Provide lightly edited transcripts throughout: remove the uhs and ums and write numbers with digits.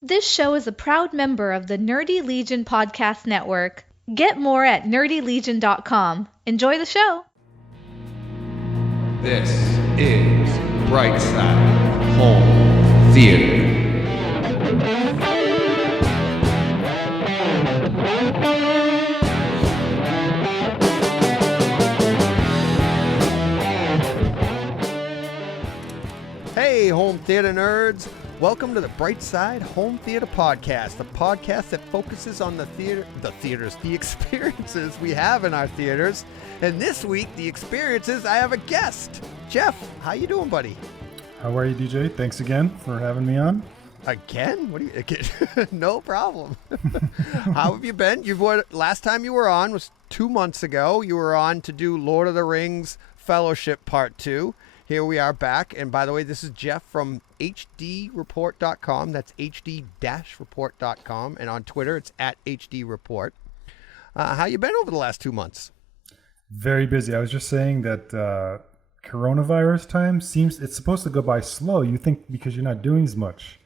This show is a proud member of the Nerdy Legion Podcast Network. Get more at nerdylegion.com. Enjoy the show. This is Brightside Home Theater. Hey, home theater nerds. Welcome to the Brightside Home Theater Podcast, a podcast that focuses on the experiences we have in our theaters. And this week, the experiences, I have a guest. Jeff, how you doing, buddy? How are you, DJ? Thanks again for having me on. Again? What do you? No problem. How have you been? Last time you were on was 2 months ago. You were on to do Lord of the Rings Fellowship Part 2. Here we are back. And by the way, this is Jeff from hdreport.com. That's hd-report.com. And on Twitter, it's at hdreport. How you been over the last 2 months? Very busy. I was just saying that coronavirus time it's supposed to go by slow. You think because you're not doing as much.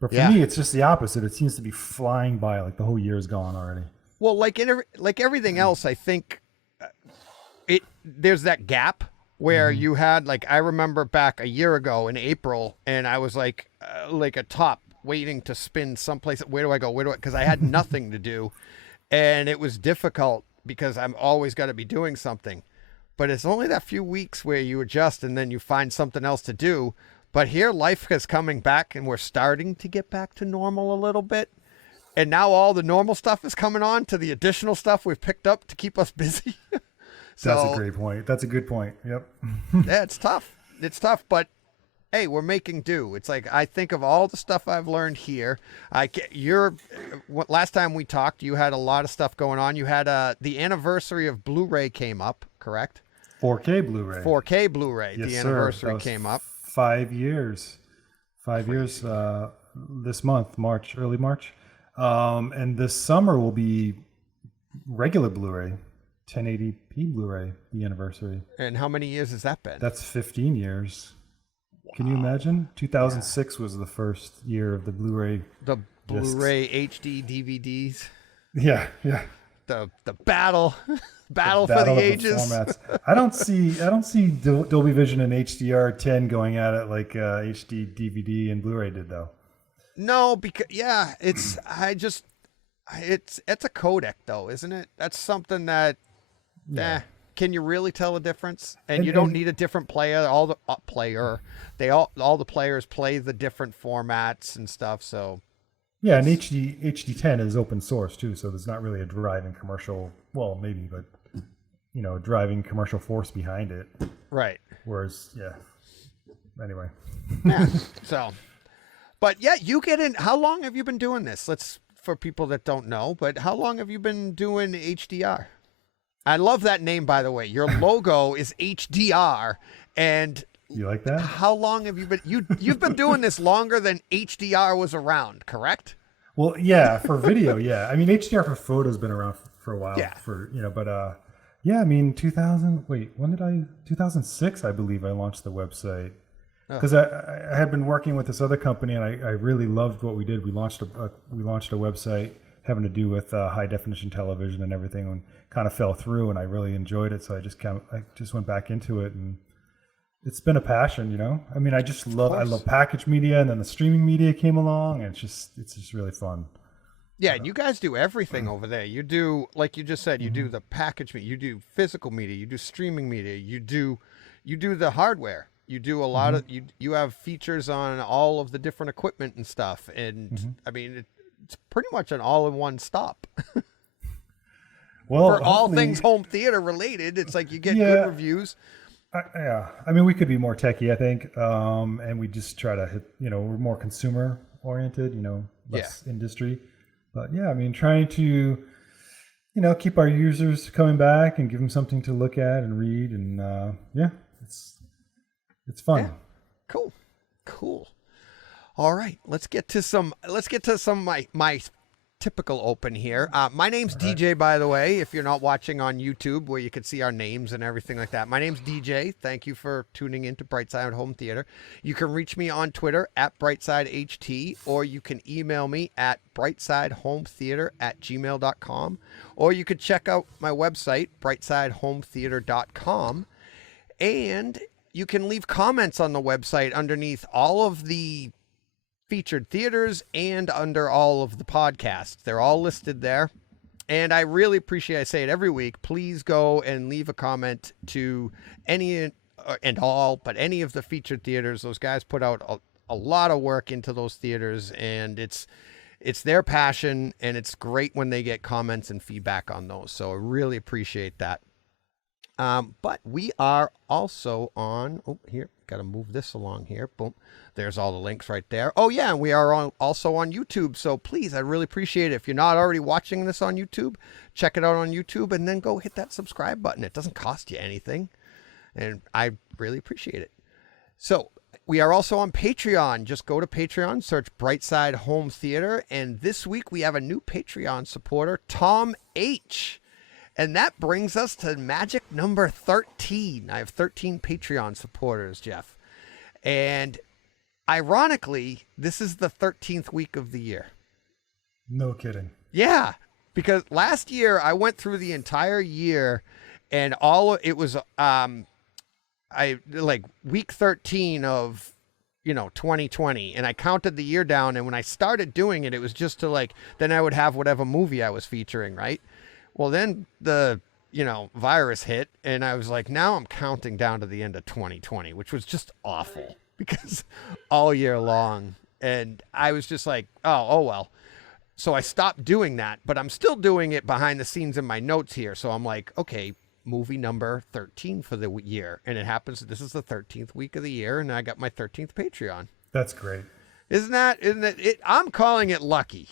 But for me, it's just the opposite. It seems to be flying by like the whole year is gone already. Well, like everything else, I think there's that gap where you had, like, I remember back a year ago in April, and I was like a top waiting to spin someplace. Where do I go? Because I had nothing to do, and it was difficult because I'm always got to be doing something. But it's only that few weeks where you adjust and then you find something else to do. But here, life is coming back, and we're starting to get back to normal a little bit. And now all the normal stuff is coming on to the additional stuff we've picked up to keep us busy. That's a great point. That's a good point. Yep. Yeah, it's tough. It's tough, but hey, we're making do. It's like, I think of all the stuff I've learned here. Last time we talked, you had a lot of stuff going on. You had the anniversary of Blu-ray came up, correct? 4K Blu-ray. 4K Blu-ray. Yes, the sir. anniversary came up. 5 years. 5 years this month, early March. And this summer will be regular Blu-ray. 1080p Blu-ray, the anniversary. And how many years has that been? That's 15 years. Wow. Can you imagine? 2006 was the first year of the Blu-ray. The Blu-ray HD DVDs. Yeah. The battle for the ages. The I don't see Dolby Vision and HDR10 going at it like HD DVD and Blu-ray did, though. No, because it's a codec, though, isn't it? That's something that. Can you really tell a difference? And you don't need a different player. All the players play the different formats and stuff. So and HD10 is open source too, so there's not really a driving commercial. Well, maybe, but driving commercial force behind it. Right. Whereas, anyway. So, but you get in. How long have you been doing this? For people that don't know, but how long have you been doing HDR? I love that name, by the way. Your logo is HDR, and you like that? How long have you been? You've been doing this longer than HDR was around, correct? Well, for video, I mean, HDR for photo's been around for a while. I mean, 2006, I believe I launched the website because I had been working with this other company, and I really loved what we did. We launched a website having to do with high definition television and everything, and kind of fell through, and I really enjoyed it. So I just went back into it, and it's been a passion, I mean, I love package media, and then the streaming media came along, and it's just really fun. Yeah, and you guys do everything over there. You do, like you just said, you do the package media, you do physical media, you do streaming media, you do the hardware. You do a lot of you have features on all of the different equipment and stuff, and I mean it's pretty much an all-in-one stop. Well, for all things home theater related, it's like you get good reviews. I mean, we could be more techie, I think, and we just try to hit. We're more consumer oriented, less industry. But I mean, trying to, keep our users coming back and give them something to look at and read, and it's fun. Yeah. Cool. All right, let's get to some of my typical open here. My name's DJ, by the way, if you're not watching on YouTube where you can see our names and everything like that. My name's DJ. Thank you for tuning in to Brightside Home Theater. You can reach me on Twitter at BrightsideHT, or you can email me at brightsidehometheater@gmail.com, or you could check out my website, brightsidehometheater.com, and you can leave comments on the website underneath all of the featured theaters and under all of the podcasts. They're all listed there. And I really appreciate, I say it every week, please go and leave a comment to any and all, but any of the featured theaters. Those guys put out a lot of work into those theaters, and it's their passion, and it's great when they get comments and feedback on those. So I really appreciate that. But we are also on, here, got to move this along here. Boom. There's all the links right there. Oh yeah, and we are also on YouTube. So please, I really appreciate it. If you're not already watching this on YouTube, check it out on YouTube, and then go hit that subscribe button. It doesn't cost you anything, and I really appreciate it. So we are also on Patreon. Just go to Patreon, search Brightside Home Theater, and this week we have a new Patreon supporter, Tom H. And that brings us to magic number 13. I have 13 Patreon supporters, Jeff. And ironically, this is the 13th week of the year. No kidding. Yeah, because last year I went through the entire year, and it was week 13 of 2020, and I counted the year down, and when I started doing it, it was just to then I would have whatever movie I was featuring, right? Well, then the virus hit, and I was like, now I'm counting down to the end of 2020, which was just awful because all year long. And I was just like, oh well. So I stopped doing that, but I'm still doing it behind the scenes in my notes here. So I'm like, okay, movie number 13 for the year. And it happens, this is the 13th week of the year, and I got my 13th Patreon. That's great. Isn't it? I'm calling it lucky.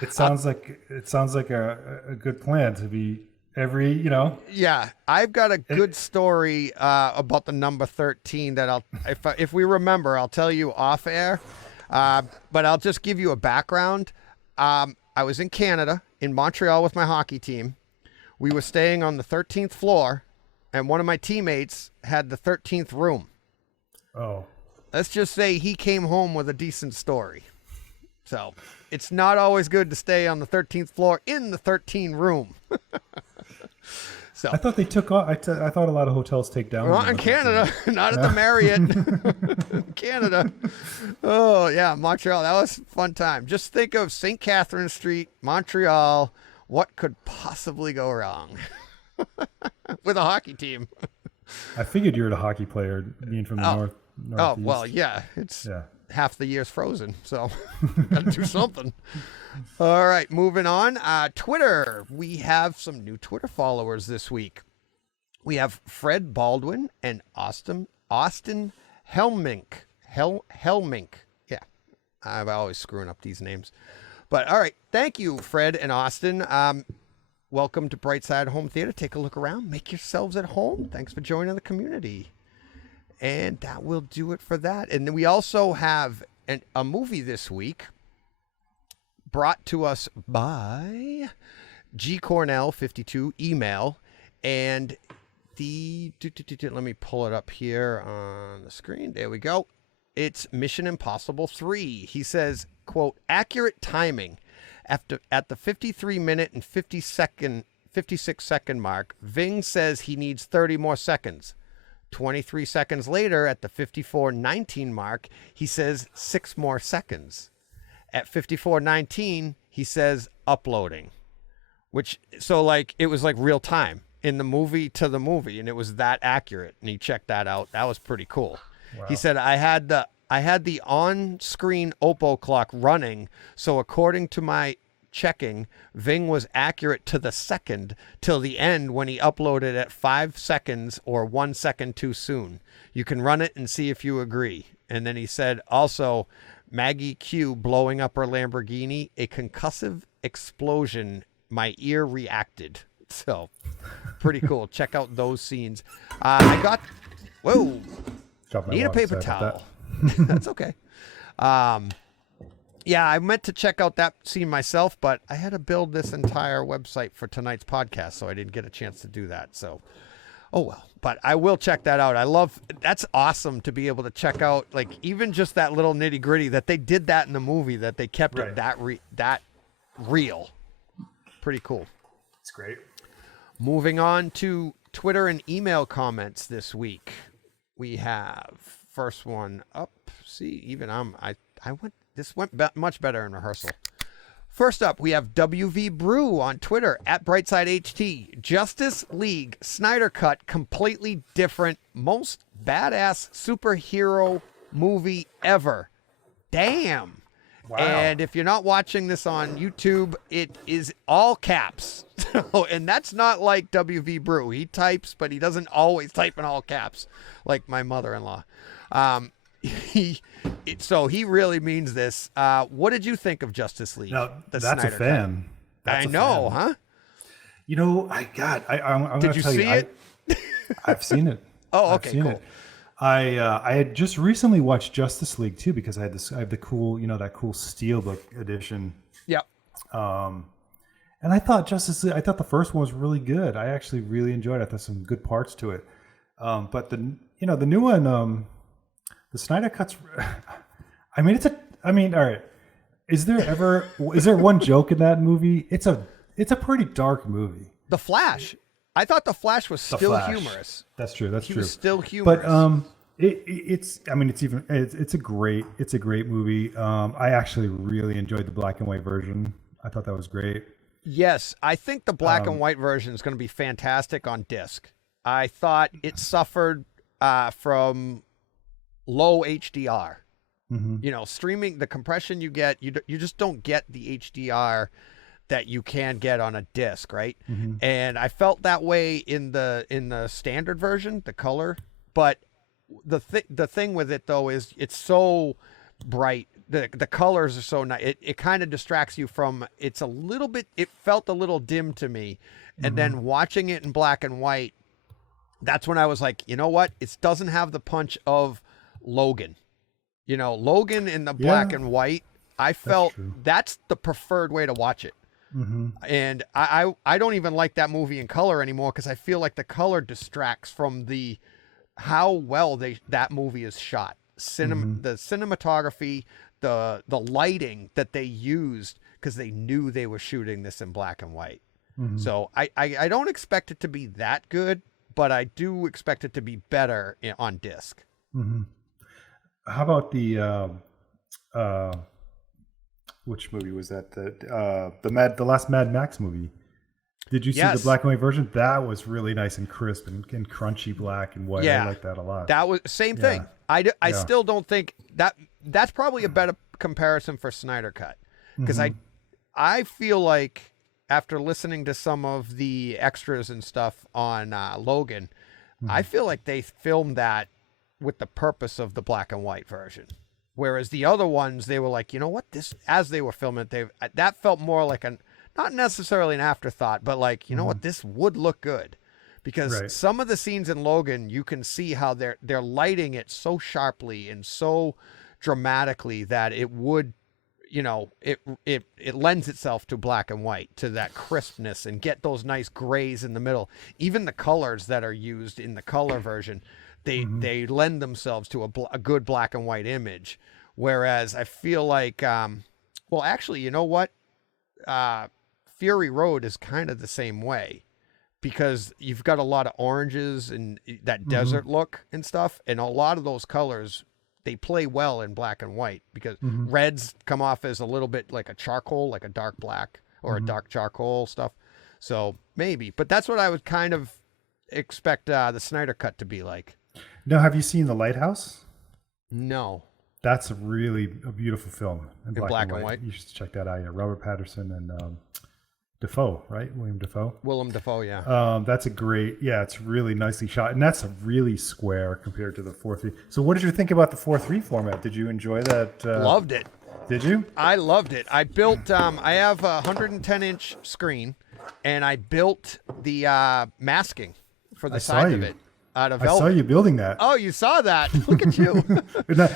It sounds like a good plan to be every, Yeah, I've got a good story about the number 13 that if we remember, I'll tell you off air. But I'll just give you a background. I was in Canada, in Montreal with my hockey team. We were staying on the 13th floor, and one of my teammates had the 13th room. Oh. Let's just say he came home with a decent story. So it's not always good to stay on the 13th floor in the 13 room. So I thought they took off. I thought a lot of hotels take down. Not in Canada, not at the Marriott. In Canada. Oh yeah, Montreal. That was a fun time. Just think of St. Catherine Street, Montreal. What could possibly go wrong with a hockey team? I figured you were a hockey player, being from the northeast. Oh well, yeah. Half the year's frozen, so gotta do something. All right, moving on. Twitter. We have some new Twitter followers this week. We have Fred Baldwin and Austin Helmink. Helmink. Yeah, I'm always screwing up these names. But all right, thank you, Fred and Austin. Welcome to Brightside Home Theater. Take a look around. Make yourselves at home. Thanks for joining the community. And that will do it for that. And then we also have a movie this week brought to us by G Cornell 52 email. And let me pull it up here on the screen. There we go. It's Mission Impossible 3. He says, quote, accurate timing. At the 53-minute and 56-second mark, Ving says he needs 30 more seconds. 23 seconds later, at the 54:19 mark, he says 6 more seconds. At 54:19, he says uploading, it was like real time in the movie to the movie, and it was that accurate. And he checked that out. That was pretty cool. Wow. He said, I had the on-screen Oppo clock running, so according to my checking, Ving was accurate to the second till the end when he uploaded at 5 seconds or 1 second too soon. You can run it and see if you agree. And then he said, also, Maggie Q blowing up her Lamborghini, a concussive explosion. My ear reacted. So, pretty cool. Check out those scenes. Whoa. Drop my Need a wallet, paper sorry about towel. That's okay. Yeah, I meant to check out that scene myself, but I had to build this entire website for tonight's podcast, so I didn't get a chance to do that. So, oh well. But I will check that out. That's awesome to be able to check out, like, even just that little nitty gritty that they did that in the movie, that they kept it that real. Pretty cool. It's great. Moving on to Twitter and email comments this week. We have first one up. See, even this went much better in rehearsal. First up, we have WV Brew on Twitter at BrightSideHT. Justice League Snyder Cut, completely different, most badass superhero movie ever. Damn. Wow. And if you're not watching this on YouTube, it is all caps. And that's not like WV Brew. He types, but he doesn't always type in all caps, like my mother-in-law. So he really means this. What did you think of Justice League? Now, the that's Snyder a fan. That's I know, fan. huh? You know, I'm going to tell you. I've seen it. Oh, okay, cool. It. I had just recently watched Justice League too, because I have the cool, that cool Steelbook edition. Yep. And I thought the first one was really good. I actually really enjoyed it. There's some good parts to it. But the new one, the Snyder Cut's, all right. Is there one joke in that movie? It's a pretty dark movie. The Flash. I thought the Flash was still humorous. That's true. He was still humorous. But it's a great movie. I actually really enjoyed the black and white version. I thought that was great. Yes, I think the black and white version is going to be fantastic on disc. I thought it suffered from low HDR. Mm-hmm. Streaming, the compression you get, you just don't get the HDR that you can get on a disc, right? Mm-hmm. And I felt that way in the standard version, the color. But the thing with it though is it's so bright. The colors are so nice. It kind of distracts you from. It felt a little dim to me, and then watching it in black and white, that's when I was like, you know what? It doesn't have the punch of Logan. Logan in the black and white, I felt that's the preferred way to watch it. Mm-hmm. And I don't even like that movie in color anymore, because I feel like the color distracts from how well that movie is shot. The cinematography, the lighting that they used, because they knew they were shooting this in black and white. Mm-hmm. So I don't expect it to be that good, but I do expect it to be better on disc. Mm-hmm. How about the which movie was that? The last Mad Max movie. Did you see the black and white version? That was really nice and crisp and crunchy black and white. Yeah. I like that a lot. That was same thing. I still don't think that's probably a better comparison for Snyder Cut, because I feel like after listening to some of the extras and stuff on Logan, I feel like they filmed that with the purpose of the black and white version. Whereas the other ones, they were like, you know what, as they were filming it, that felt more like not necessarily an afterthought, but like, you know what, this would look good. Because some of the scenes in Logan, you can see how they're lighting it so sharply and so dramatically that it would, it lends itself to black and white, to that crispness, and get those nice grays in the middle. Even the colors that are used in the color version, they lend themselves to a good black and white image. Whereas I feel like, well, actually, you know what? Fury Road is kind of the same way, because you've got a lot of oranges and that desert look and stuff. And a lot of those colors, they play well in black and white, because reds come off as a little bit like a charcoal, like a dark black or a dark charcoal stuff. So maybe, but that's what I would kind of expect the Snyder Cut to be like. Now, have you seen The Lighthouse? No. That's a beautiful film in black and white. You should check that out. Yeah, Robert Pattinson and Defoe, right? Willem Dafoe, yeah. That's a great, it's really nicely shot, and that's a really square compared to the 4:3. So, what did you think about the 4:3 format? Did you enjoy that? Loved it. Did you? I loved it. I built. I have a 110-inch screen, and I built the masking for the side of it out of velvet. I saw you building that. Oh, you saw that? Look at you.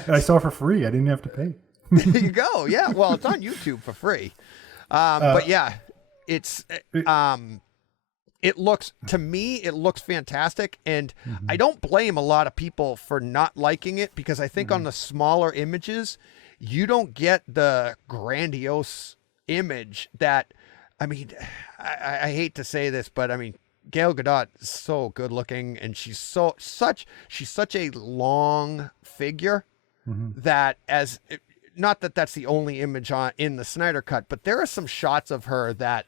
I saw it for free. I didn't have to pay. There you go. Yeah. Well, it's on YouTube for free. But yeah, it's it looks, to me, it looks fantastic. And I don't blame a lot of people for not liking it, because I think on the smaller images, you don't get the grandiose image that, I mean, I hate to say this, but I mean, Gal Gadot is so good looking, and she's such a long figure that, as not that that's the only image in the Snyder Cut, but there are some shots of her that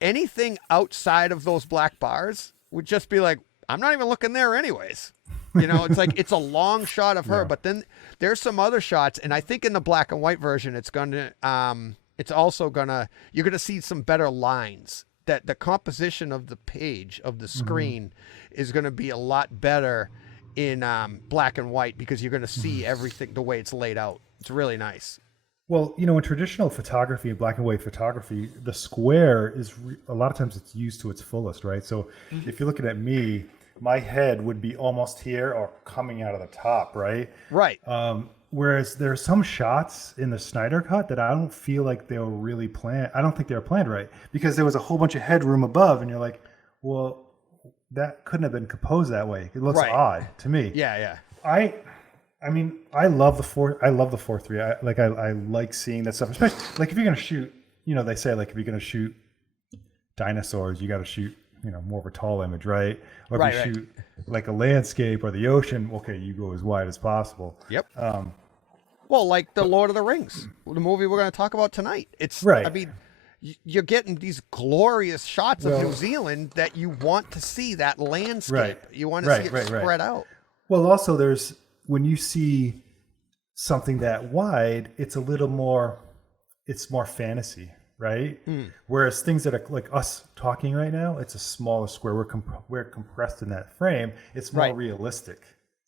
anything outside of those black bars would just be like, I'm not even looking there anyways. You know, it's like, it's a long shot of her, but then there's some other shots. And I think in the black and white version, it's going to, it's also gonna, you're going to see some better lines, that the composition of the page of the screen is going to be a lot better in black and white, because you're going to see everything the way it's laid out. It's really nice. Well, you know, in traditional photography, black and white photography, the square is a lot of times it's used to its fullest, right? So if you're looking at me, my head would be almost here or coming out of the top, right? Right. Whereas there are some shots in the Snyder Cut that I don't feel like they were really planned. I don't think they were planned right, because there was a whole bunch of headroom above, and you're like, well, that couldn't have been composed that way. It looks odd to me. Yeah, yeah. I mean, I love the 4:3. I like seeing that stuff, especially like if you're gonna shoot. You know, they say like if you're gonna shoot dinosaurs, you got to shoot, you know, more of a tall image, right? Or if you shoot like a landscape or the ocean, okay, you go as wide as possible. Yep. Well, like the Lord of the Rings, the movie we're going to talk about tonight. It's right. I mean, you're getting these glorious shots of New Zealand that you want to see that landscape. Right. You want to see it spread out. Well, also there's, when you see something that wide, it's a little more, it's more fantasy, right? Whereas things that are like us talking right now, it's a smaller square. We're compressed in that frame. It's more realistic.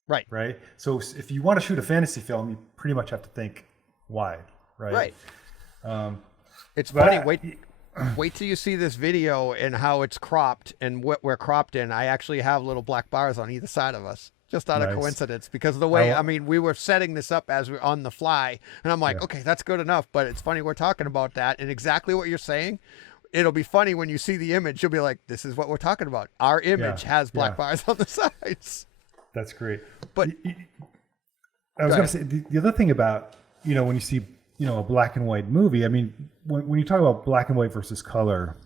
Right. Right. So if you want to shoot a fantasy film, you pretty much have to think wide. Right. Right. It's funny. Wait till you see this video and how it's cropped and what we're cropped in. I actually have little black bars on either side of us, just out of coincidence, because of the way, I mean, we were setting this up as we're on the fly, and I'm like, okay, that's good enough. But it's funny we're talking about that, and exactly what you're saying. It'll be funny when you see the image. You'll be like, this is what we're talking about. Our image has black bars on the sides. That's great. But I was going to say, the other thing about, you know, when you see, you know, a black and white movie, I mean, when you talk about black and white versus color,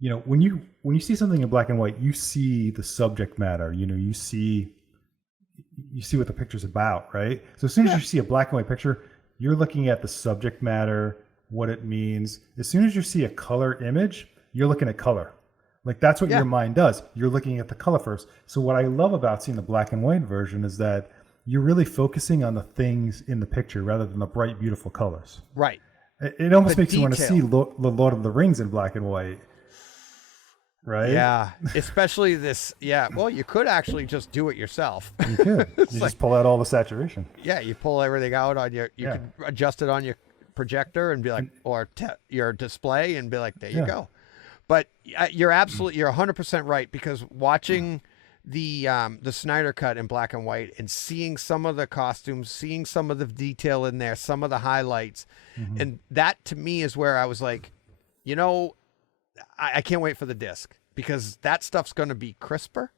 you know, when you see something in black and white, you see the subject matter, you know, you see what the picture's about, right? So as soon as you see a black and white picture, you're looking at the subject matter, what it means. As soon as you see a color image, you're looking at color. Like that's what your mind does. You're looking at the color first. So what I love about seeing the black and white version is that you're really focusing on the things in the picture rather than the bright, beautiful colors. Right. It almost makes you want to see the Lord of the Rings in black and white. Right? Yeah. Especially this. Yeah. Well, you could actually just do it yourself. You could. You just pull out all the saturation. Yeah. You pull everything out on you can adjust it on your projector and be like, or your display and be like, there you go. But you're 100% right, because watching the Snyder Cut in black and white and seeing some of the costumes, seeing some of the detail in there, some of the highlights, and that to me is where I was like, you know, I can't wait for the disc, because that stuff's going to be crisper,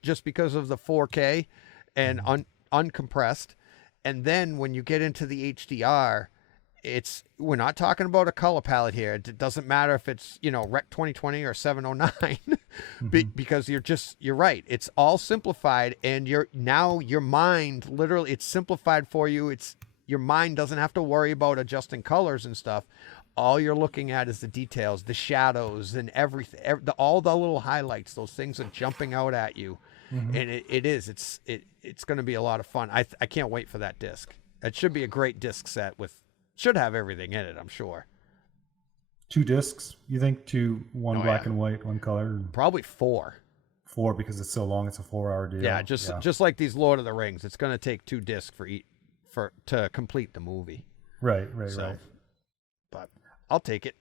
just because of the 4K and uncompressed. And then when you get into the HDR, we're not talking about a color palette here. It doesn't matter if it's, you know, Rec 2020 or 709 because you're right. It's all simplified, and your mind literally, it's simplified for you. Your mind doesn't have to worry about adjusting colors and stuff. All you're looking at is the details, the shadows, and everything, all the little highlights. Those things are jumping out at you, and it's going to be a lot of fun. I can't wait for that disc. It should be a great disc set should have everything in it, I'm sure. 2 discs, you think? One black and white, one color? Probably 4. 4 because it's so long. It's a 4-hour deal. Yeah, just like these Lord of the Rings, it's going to take 2 discs to complete the movie. Right. But I'll take it.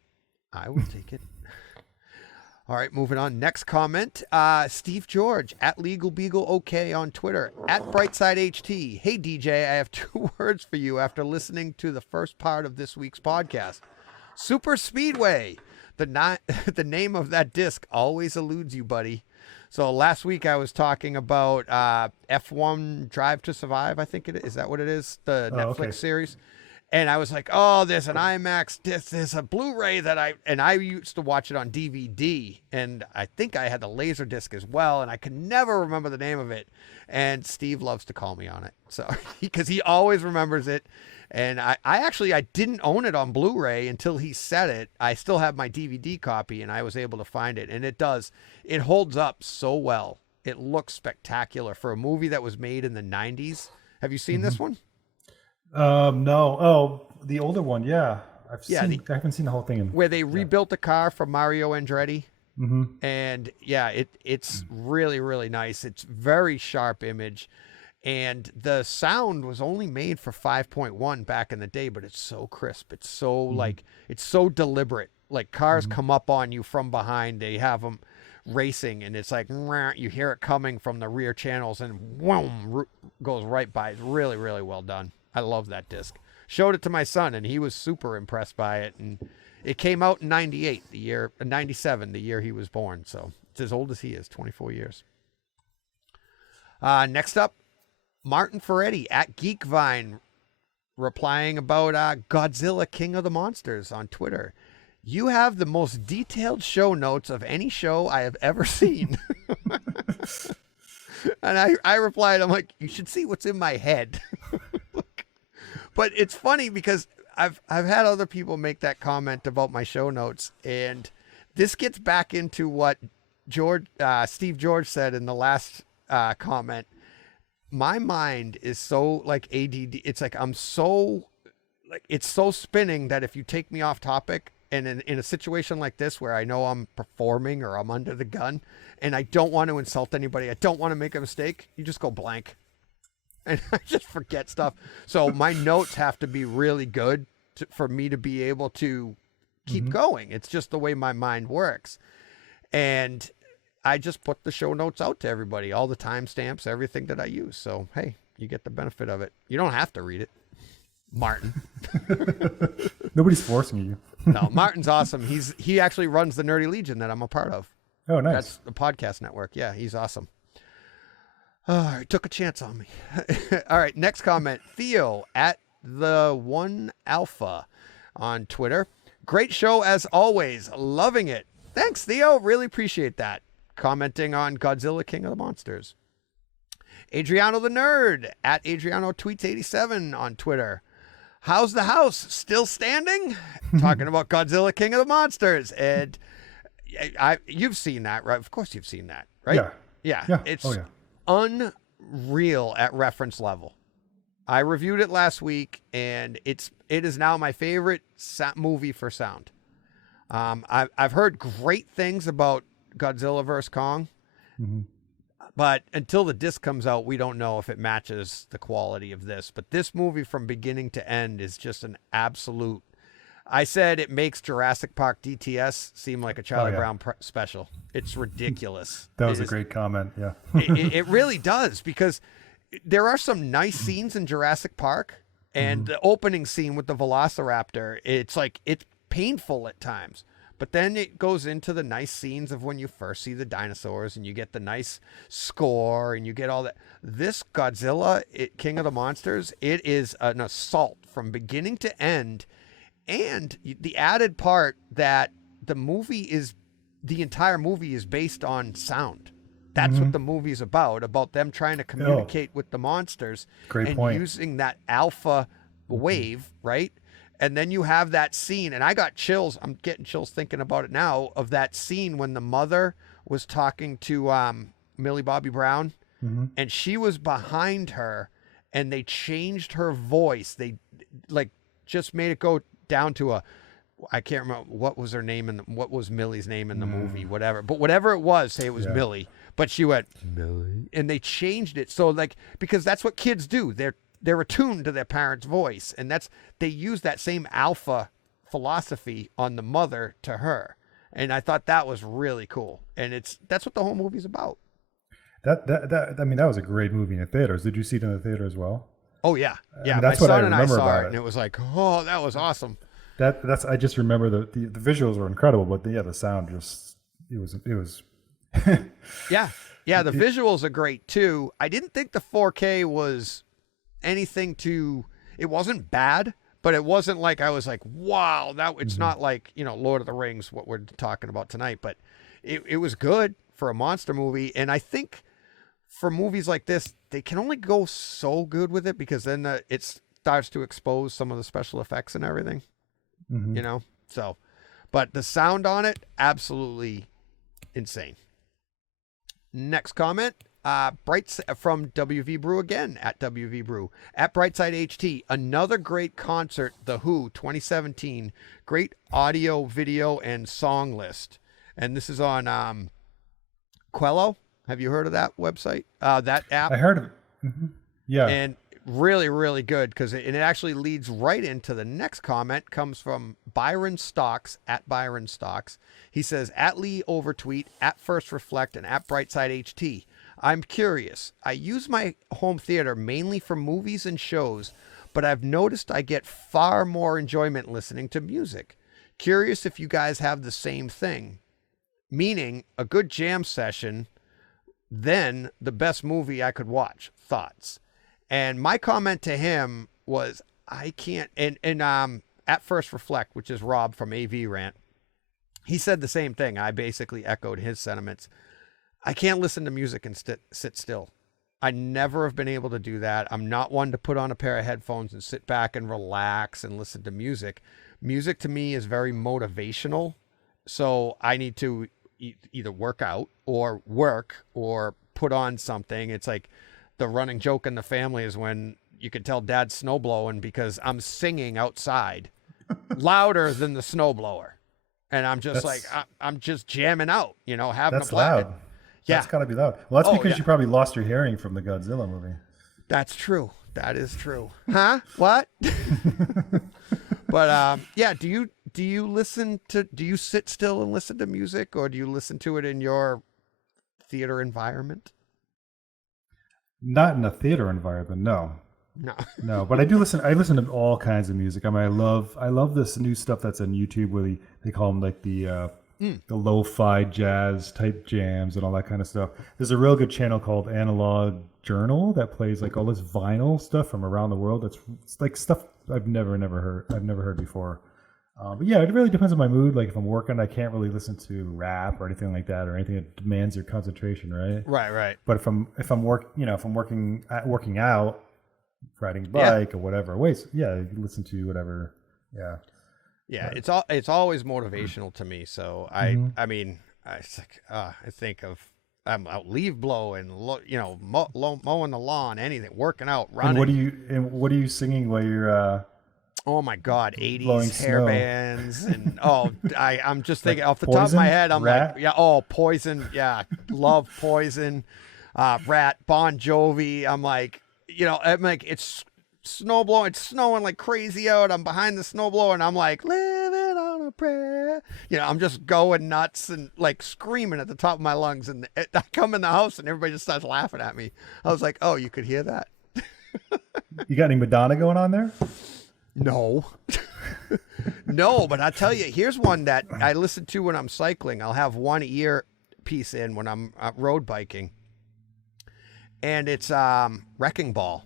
I will take it. All right, moving on. Next comment. Steve George at Legal Beagle OK on Twitter. At Brightside HT. Hey, DJ, I have 2 words for you after listening to the first part of this week's podcast. Super Speedway. The name of that disc always eludes you, buddy. So last week I was talking about F1 Drive to Survive, I think it is. Is that what it is? The Netflix series. And I was like, oh, there's an IMAX disc, there's a Blu-ray and I used to watch it on DVD, and I think I had the laser disc as well, and I could never remember the name of it. And Steve loves to call me on it, so because he always remembers it. And I didn't own it on Blu-ray until he said it. I still have my DVD copy, and I was able to find it, and it holds up so well. It looks spectacular for a movie that was made in the 90s. Have you seen this one? No. Oh, the older one. Yeah. I haven't seen the whole thing. Where they rebuilt the car for Mario Andretti. Mm-hmm. And yeah, it's really, really nice. It's very sharp image. And the sound was only made for 5.1 back in the day, but it's so crisp. It's so it's so deliberate. Like cars come up on you from behind. They have them racing, and it's like you hear it coming from the rear channels, and whoom, goes right by. It's really, really well done. I love that disc. Showed it to my son, and he was super impressed by it. And it came out in 98, 97, the year he was born. So it's as old as he is, 24 years. Next up, Martin Ferretti at Geekvine, replying about Godzilla King of the Monsters on Twitter. You have the most detailed show notes of any show I have ever seen. And I replied, I'm like, you should see what's in my head. But it's funny because I've had other people make that comment about my show notes, and this gets back into what Steve George said in the last comment. My mind is so like ADD. It's like it's so spinning that if you take me off topic, and in a situation like this where I know I'm performing or I'm under the gun and I don't want to insult anybody, I don't want to make a mistake, you just go blank. And I just forget stuff. So my notes have to be really good for me to be able to keep going. It's just the way my mind works. And I just put the show notes out to everybody, all the timestamps, everything that I use. So, hey, you get the benefit of it. You don't have to read it, Martin. Nobody's forcing you. No, Martin's awesome. He actually runs the Nerdy Legion that I'm a part of. Oh, nice. That's the podcast network. Yeah, he's awesome. Oh, he took a chance on me. All right, next comment. Theo at the One Alpha on Twitter. Great show as always. Loving it. Thanks, Theo. Really appreciate that. Commenting on Godzilla King of the Monsters. Adriano the Nerd at Adriano Tweets 87 on Twitter. How's the house? Still standing? Talking about Godzilla King of the Monsters. And you've seen that, right? Of course you've seen that, right? Yeah. It's unreal at reference level. I reviewed it last week, and it is now my favorite movie for sound. I've heard great things about Godzilla vs. Kong, but until the disc comes out, we don't know if it matches the quality of this. But this movie from beginning to end is just an absolute... I said it makes Jurassic Park DTS seem like a Charlie Brown special. It's ridiculous. That was a great comment, yeah. It really does, because there are some nice scenes in Jurassic Park, and the opening scene with the Velociraptor, it's painful at times. But then it goes into the nice scenes of when you first see the dinosaurs, and you get the nice score, and you get all that. This Godzilla, King of the Monsters, it is an assault from beginning to end. And the added part that the entire movie is based on sound. That's what the movie is about them trying to communicate with the monsters. Great point. Using that alpha wave, right? And then you have that scene, and I got chills. I'm getting chills thinking about it now, of that scene when the mother was talking to Millie Bobby Brown, and she was behind her, and they changed her voice. They just made it go down to I can't remember what was her name and what was Millie's name in the movie, whatever. But whatever it was, say it was Millie, but she went Millie, and they changed it so because that's what kids do. They're attuned to their parents' voice, and they use that same alpha philosophy on the mother to her. And I thought that was really cool. And that's what the whole movie's about. I mean, that was a great movie in the theaters. Did you see it in the theater as well? Oh yeah. Yeah. I mean, My that's what I son and I remember saw about it, it. and it was like, oh, that was awesome. I just remember the visuals were incredible, but the sound just, it was. Yeah. Yeah. The visuals are great too. I didn't think the 4K was anything it wasn't bad, but it wasn't like I was like, wow, it's not like, Lord of the Rings, what we're talking about tonight, but it was good for a monster movie. And I think for movies like this, they can only go so good with it because then it starts to expose some of the special effects and everything, so, but the sound on it, absolutely insane. Next comment, from WV Brew again, at WV Brew, at Brightside HT, another great concert, The Who 2017, great audio, video, and song list. And this is on Quello. Have you heard of that website? That app? I heard of it. Mm-hmm. Yeah. And really, really good because it actually leads right into the next comment. Comes from Byron Stocks, at Byron Stocks. He says, at Lee Overtweet, at First Reflect, and at Brightside HT. I'm curious. I use my home theater mainly for movies and shows, but I've noticed I get far more enjoyment listening to music. Curious if you guys have the same thing. Meaning a good jam session, then the best movie I could watch. Thoughts? And my comment to him was, I can't, and at First Reflect, which is Rob from AV Rant, he said the same thing. I basically echoed his sentiments. I can't listen to music and sit still. I never have been able to do that. I'm not one to put on a pair of headphones and sit back and relax and listen to music. Music to me is very motivational. So I need to either work out or work or put on something. It's like the running joke in the family is when you can tell Dad's snowblowing because I'm singing outside louder than the snowblower. And I'm just I'm just jamming out, having that's a blast. Loud. Yeah. That's gotta be loud. Well, that's because you probably lost your hearing from the Godzilla movie. That's true. That is true. Huh? What? But yeah, do you sit still and listen to music, or do you listen to it in your theater environment? Not in a theater environment, no. No, but I do listen. I listen to all kinds of music. I mean, I love this new stuff that's on YouTube where they call them like the lo-fi jazz type jams and all that kind of stuff. There's a real good channel called Analog Journal that plays like all this vinyl stuff from around the world. It's like stuff I've never heard before. But yeah, it really depends on my mood. Like if I'm working, I can't really listen to rap or anything like that, or anything that demands your concentration, right? Right. But if I'm working out, riding a bike or whatever, you listen to whatever. Yeah, it's always motivational to me. So I mean, I think of I'm out leaf blowing, mowing the lawn, anything, working out, running. And what are you singing while you're? Oh my God, 80s hair snow. bands and I'm just thinking like off the top of my head. I'm Rat? like, Poison, love Poison, Rat, Bon Jovi. I'm like, it's snowblowing, it's snowing like crazy out. I'm behind the snowblower and I'm like living on a prayer. I'm just going nuts and like screaming at the top of my lungs. And I come in the house and everybody just starts laughing at me. I was like, oh, you could hear that? You got any Madonna going on there? No. No, but I tell you, here's one that I listen to when I'm cycling. I'll have one earpiece in when I'm road biking. And it's Wrecking Ball,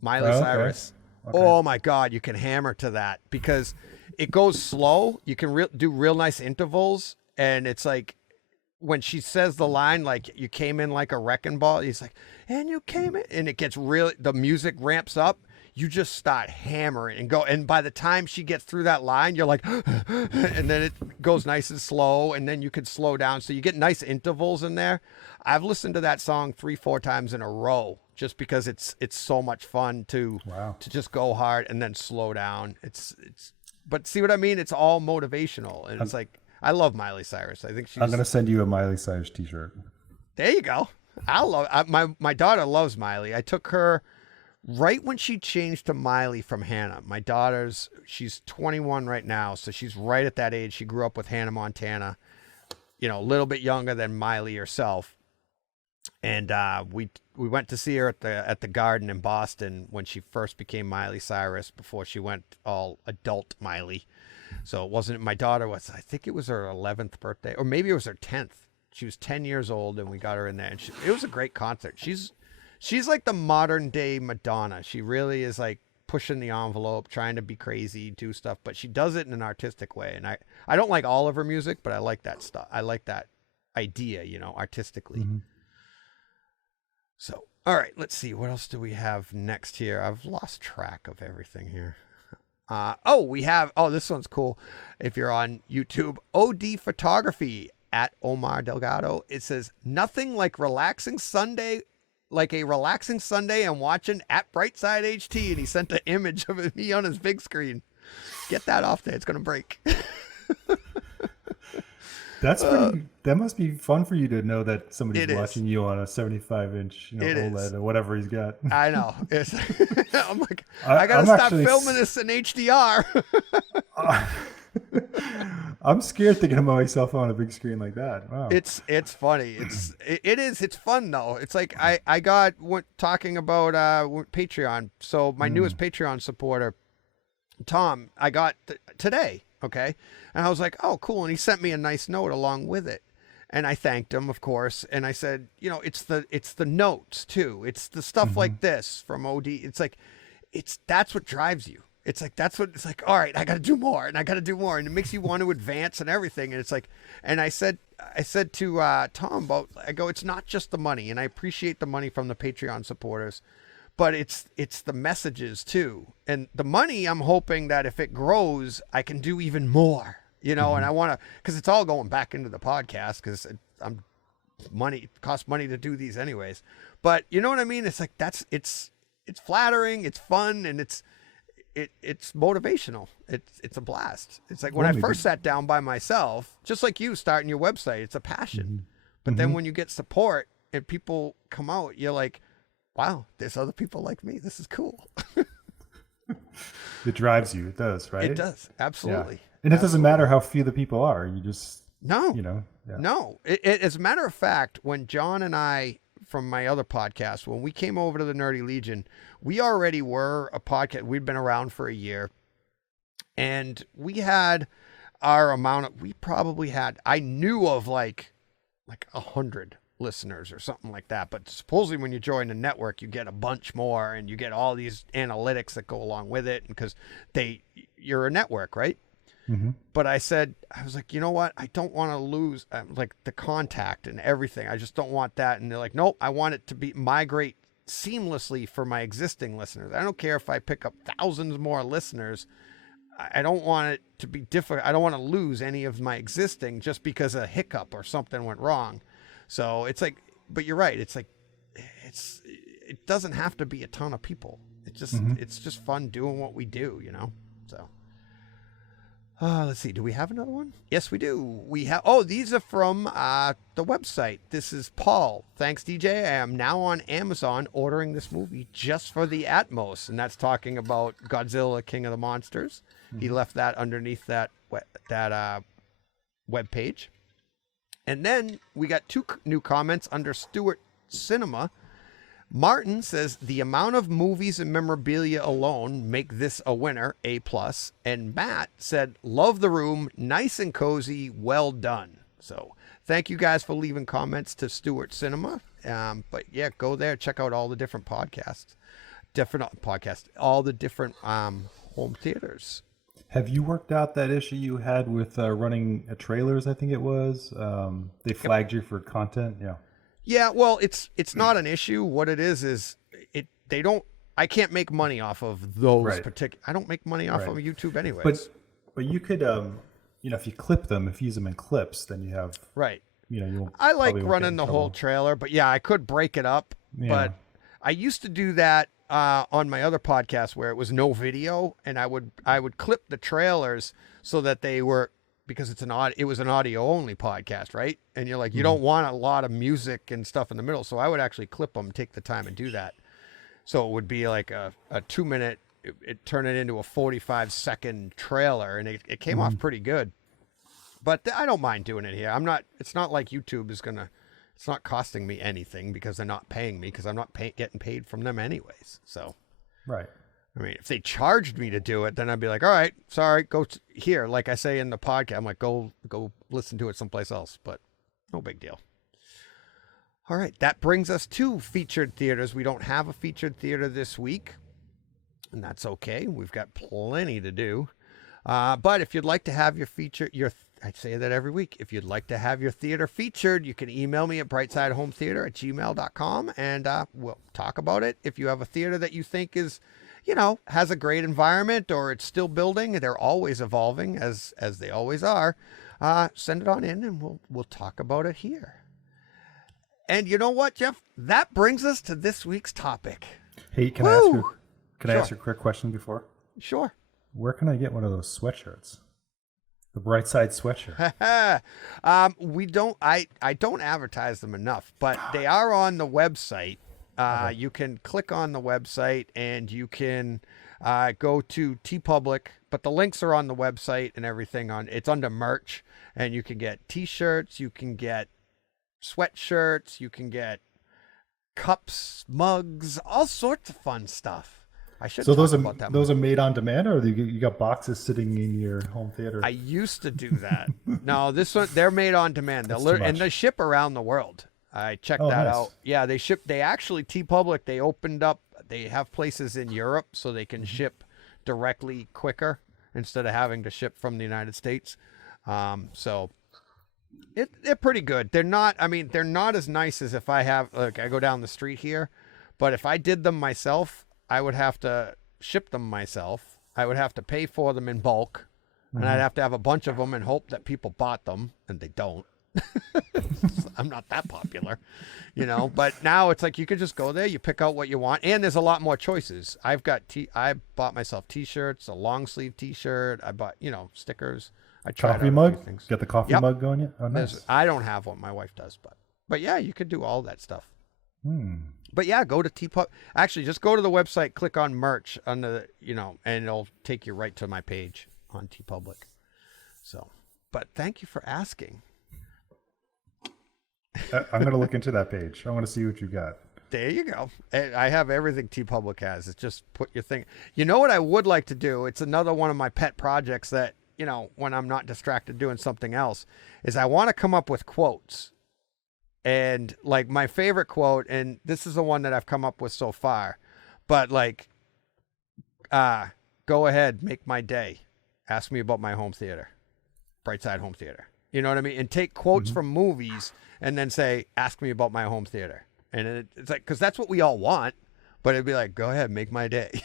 Miley Cyrus. Okay. Oh my God, you can hammer to that because it goes slow. You can do real nice intervals. And it's like when she says the line, like, you came in like a wrecking ball, he's like, and you came in, and it gets the music ramps up. You just start hammering and go. And by the time she gets through that line, you're like, and then it goes nice and slow. And then you could slow down. So you get nice intervals in there. I've listened to that song 3-4 times in a row just because it's so much fun to just go hard and then slow down. But see what I mean? It's all motivational. And it's like, I love Miley Cyrus. I think I'm going to send you a Miley Cyrus t-shirt. There you go. My daughter loves Miley. I took her right when she changed to Miley from Hannah. My daughter's, she's 21 right now, so she's right at that age. She grew up with Hannah Montana. a little bit younger than Miley herself. And we went to see her at the Garden in Boston when she first became Miley Cyrus, before she went all adult Miley. So it wasn't, my daughter was, I think it was her 11th birthday, or maybe it was her 10th. She was 10 years old, and we got her in there, and it was a great concert. She's like the modern day Madonna. She really is like pushing the envelope, trying to be crazy, do stuff, but she does it in an artistic way. And I don't like all of her music, but I like that stuff. I like that idea, artistically. Mm-hmm. So, all right, let's see. What else do we have next here? I've lost track of everything here. This one's cool. If you're on YouTube, OD Photography at Omar Delgado. It says, nothing like a relaxing Sunday and watching at Brightside HT. And he sent an image of me on his big screen. Get that off there. It's going to break. That's pretty. That must be fun for you to know that somebody's watching you on a 75-inch OLED or whatever he's got. I know. I'm like, I gotta stop filming this in HDR. I'm scared thinking about myself on a big screen like that. Wow. It's funny. It's fun though. It's like I got talking about Patreon. So my newest Patreon supporter, Tom, I got today. Okay. And I was like, oh, cool. And he sent me a nice note along with it. And I thanked him, of course. And I said, it's the notes too. It's the stuff like this from OD. It's like, that's what drives you. It's like, it's like, all right, I got to do more and I got to do more. And it makes you want to advance and everything. And it's like, and I said to Tom it's not just the money. And I appreciate the money from the Patreon supporters, but it's the messages too. And the money, I'm hoping that if it grows, I can do even more, and I want to, because it's all going back into the podcast, because it costs money to do these anyways. But you know what I mean? It's like, it's flattering, it's fun, and it's motivational. It's a blast. It's like when I first sat down by myself, just like you starting your website, it's a passion. But then when you get support and people come out, you're like, wow, there's other people like me. This is cool. It drives you. It does, right? It does. Absolutely. Yeah. And it doesn't matter how few the people are. You just, no. Yeah. No. As a matter of fact, when John and I, from my other podcast, when we came over to the Nerdy Legion, we already were a podcast. We'd been around for a year. And we had our I knew of like 100 listeners or something like that, but supposedly when you join the network you get a bunch more, and you get all these analytics that go along with it, because you're a network, right? But I was like, you know what, I don't want to lose like the contact and everything. I just don't want that. And they're like, nope, I want it to migrate seamlessly for my existing listeners. I don't care if I pick up thousands more listeners. I don't want it to be difficult. I don't want to lose any of my existing just because a hiccup or something went wrong. So it's like, but you're right. It's like, it doesn't have to be a ton of people. It's just fun doing what we do, So, let's see. Do we have another one? Yes, we do. We have. Oh, these are from the website. This is Paul. Thanks, DJ. I am now on Amazon ordering this movie just for the Atmos, and that's talking about Godzilla, King of the Monsters. He left that underneath that web page. And then we got 2 new comments under Stewart Cinema. Martin says, the amount of movies and memorabilia alone make this a winner, A+. And Matt said, love the room, nice and cozy, well done. So thank you guys for leaving comments to Stewart Cinema. But yeah, go there, check out all the different podcasts, all the different home theaters. Have you worked out that issue you had with running trailers? I think it was. They flagged you for content. Yeah. Yeah. Well, it's not an issue. What it is I can't make money off of those particular. I don't make money off of YouTube anyways. But you could, if you clip them, if you use them in clips, then you have I like running the whole trailer, but yeah, I could break it up. Yeah. But I used to do that on my other podcast where it was no video, and I would clip the trailers so that they were, because it was an audio only podcast, right? And you're like, you don't want a lot of music and stuff in the middle, so I would actually clip them, take the time and do that. So it would be like a 2-minute, it turned it into a 45-second trailer, and it came off pretty good. But I don't mind doing it here. It's not like YouTube is it's not costing me anything because they're not paying me because I'm not getting paid from them anyways. So, Right. I mean, if they charged me to do it, then I'd be like, all right, sorry, go here. Like I say in the podcast, I'm like, go listen to it someplace else, but no big deal. All right. That brings us to featured theaters. We don't have a featured theater this week, and that's okay. We've got plenty to do. But if you'd like to have I say that every week. If you'd like to have your theater featured, you can email me at brightsidehometheater@gmail.com, and we'll talk about it. If you have a theater that you think is, has a great environment or it's still building, they're always evolving as they always are, send it on in and we'll talk about it here. And you know what, Jeff? That brings us to this week's topic. Hey, can I ask you a quick question before? Sure. Where can I get one of those sweatshirts? The Bright Side sweatshirt. We don't. I don't advertise them enough, but they are on the website. Okay. You can click on the website and you can go to TeePublic, but the links are on the website and everything. It's under merch, and you can get T-shirts, you can get sweatshirts, you can get cups, mugs, all sorts of fun stuff. I should. So those are made on demand, or you got boxes sitting in your home theater? I used to do that. No, this one they're made on demand. And they ship around the world. I checked that out. Yeah, they ship. They actually TeePublic. They opened up. They have places in Europe so they can ship directly quicker instead of having to ship from the United States. So they're pretty good. They're not. I mean, they're not as nice as if I go down the street here, but if I did them myself, I would have to ship them myself. I would have to pay for them in bulk, and I'd have to have a bunch of them and hope that people bought them, and they don't. I'm not that popular, but now it's like you could just go there, you pick out what you want, and there's a lot more choices. I bought myself T-shirts, a long sleeve T-shirt. I bought, stickers. I tried coffee mug. Get the coffee mug going yet? Oh, nice. I don't have one. My wife does, but yeah, you could do all that stuff. But yeah, go to TeePublic. Actually, just go to the website, click on merch under and it'll take you right to my page on TeePublic. So, but thank you for asking. I'm going to look into that page. I want to see what you got. There you go. I have everything TeePublic has. It's just put your thing. You know what I would like to do? It's another one of my pet projects that, when I'm not distracted doing something else, is I want to come up with quotes. And like my favorite quote, and this is the one that I've come up with so far, but go ahead, make my day. Ask me about my home theater, Brightside Home Theater. You know what I mean? And take quotes from movies and then say, ask me about my home theater. And it's like, because that's what we all want, but it'd be like, go ahead, make my day.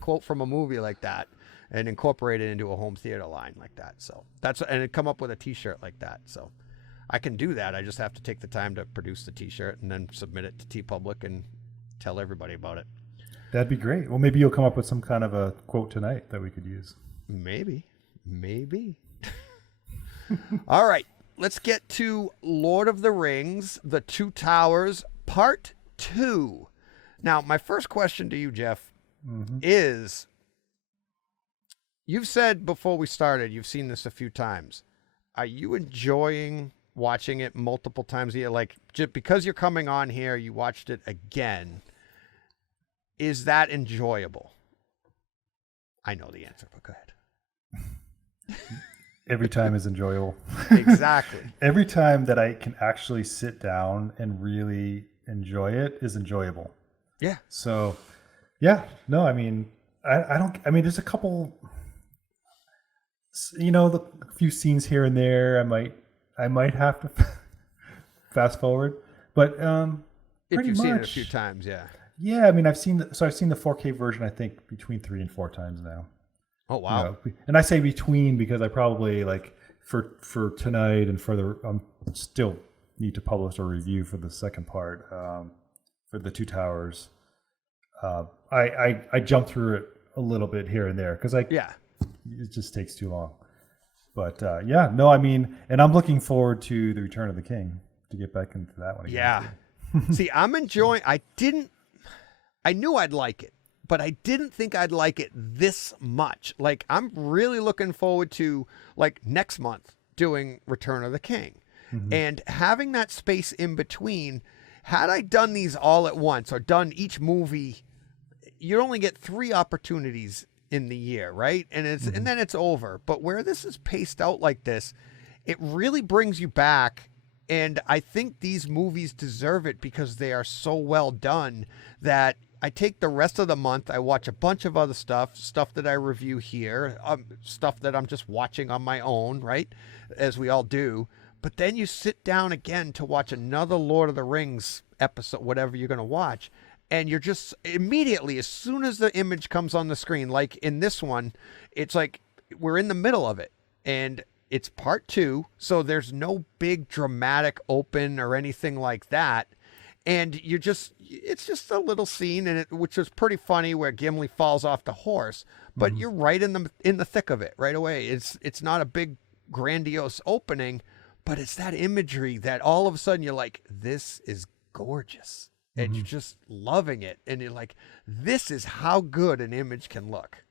Quote from a movie like that and incorporate it into a home theater line like that. So and it'd come up with a T-shirt like that. So I can do that. I just have to take the time to produce the T-shirt and then submit it to TeePublic and tell everybody about it. That'd be great. Well, maybe you'll come up with some kind of a quote tonight that we could use. Maybe. All right. Let's get to Lord of the Rings, The Two Towers, Part 2. Now, my first question to you, Jeff, is, you've said before we started, you've seen this a few times. Are you enjoying watching it multiple times a year? Like, just because you're coming on here, you watched it again. Is that enjoyable? I know the answer, but go ahead. Every time is enjoyable. Exactly. Every time that I can actually sit down and really enjoy it is enjoyable. Yeah. So, yeah. No, I mean, there's a couple, the few scenes here and there I might have to fast forward, but if you've seen it a few times, yeah. Yeah, I mean, I've seen the 4K version, I think, between 3 and 4 times now. Oh wow! And I say between because I probably for tonight and further, still need to publish a review for the second part for the Two Towers. I jump through it a little bit here and there because it just takes too long. But and I'm looking forward to the Return of the King to get back into that one again. Yeah. See, I'm enjoying. I knew I'd like it, but I didn't think I'd like it this much. Like, I'm really looking forward to, like, next month doing Return of the King. And having that space in between, had I done these all at once or done each movie, you only get 3 opportunities in the year, right? And and then it's over. But where this is paced out like this, it really brings you back. And I think these movies deserve it because they are so well done that I take the rest of the month, I watch a bunch of other stuff that I review here, stuff that I'm just watching on my own, right? As we all do. But then you sit down again to watch another Lord of the Rings episode, whatever you're going to watch. And you're just immediately, as soon as the image comes on the screen, like in this one, it's like we're in the middle of it. And it's part 2. So there's no big dramatic open or anything like that. And it's just a little scene, which was pretty funny, where Gimli falls off the horse. But you're right in the thick of it right away. It's not a big grandiose opening. But it's that imagery that all of a sudden you're like, this is gorgeous. And you're just loving it. And you're like, this is how good an image can look.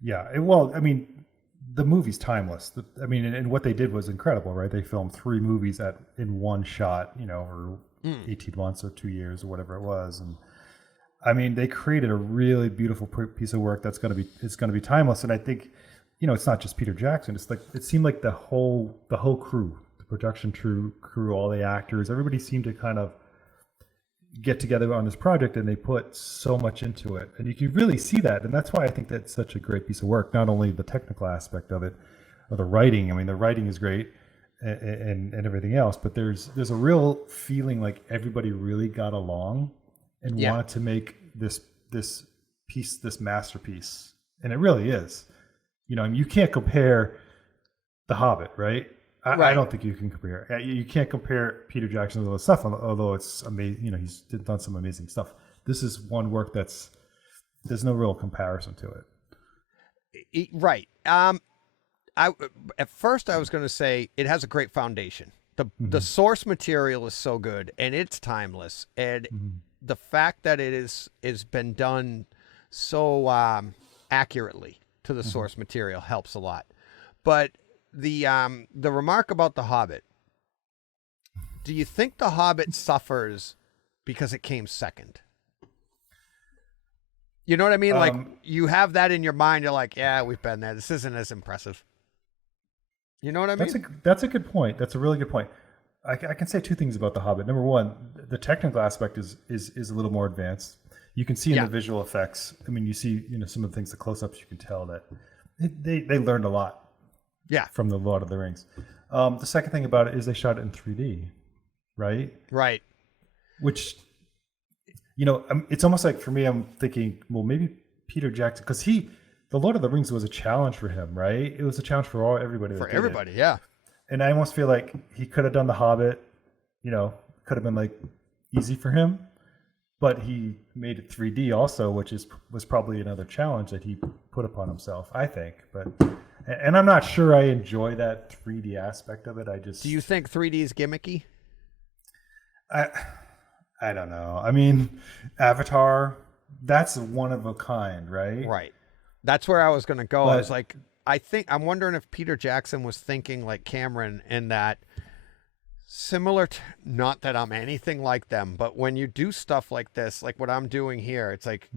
Yeah. Well, I mean, the movie's timeless. And what they did was incredible, right? They filmed 3 movies in one shot, over 18 months or 2 years or whatever it was. And I mean, they created a really beautiful piece of work it's going to be timeless. And I think, it's not just Peter Jackson. It's like, it seemed like the whole crew, production crew, all the actors, everybody seemed to kind of get together on this project, and they put so much into it, and you can really see that. And that's why I think that's such a great piece of work. Not only the technical aspect of it, or the writing. I mean, the writing is great, and everything else, but there's a real feeling like everybody really got along and wanted to make this piece, this masterpiece, and it really is. You can't compare The Hobbit, right? I don't think you can compare. You can't compare Peter Jackson's other stuff, although it's amazing. He's done some amazing stuff. This is one work there's no real comparison to it. Right. At first I was going to say it has a great foundation. The source material is so good, and it's timeless, and the fact that it is been done so accurately to the source material helps a lot. But the remark about The Hobbit, do you think The Hobbit suffers because it came second? You know what I mean? Like, you have that in your mind. You're like, yeah, we've been there. This isn't as impressive. You know what I mean? That's a good point. That's a really good point. I can say 2 things about The Hobbit. Number one, the technical aspect is a little more advanced. You can see in the visual effects. I mean, you see, some of the things, the close-ups, you can tell that they learned a lot. Yeah, from the Lord of the Rings. The second thing about it is they shot it in 3D, right? Right. Which, it's almost like, for me, I'm thinking, well, maybe Peter Jackson, because the Lord of the Rings was a challenge for him, right? It was a challenge for everybody. For everybody, yeah. And I almost feel like he could have done The Hobbit, could have been like easy for him, but he made it 3D also, which was probably another challenge that he put upon himself, I think. And I'm not sure I enjoy that 3D aspect of it. Do you think 3D is gimmicky? I don't know. I mean, Avatar, that's one of a kind, right? Right. That's where I was going to go. I was like, I'm wondering if Peter Jackson was thinking like Cameron, in that similar to, not that I'm anything like them, but when you do stuff like this, like what I'm doing here, it's like,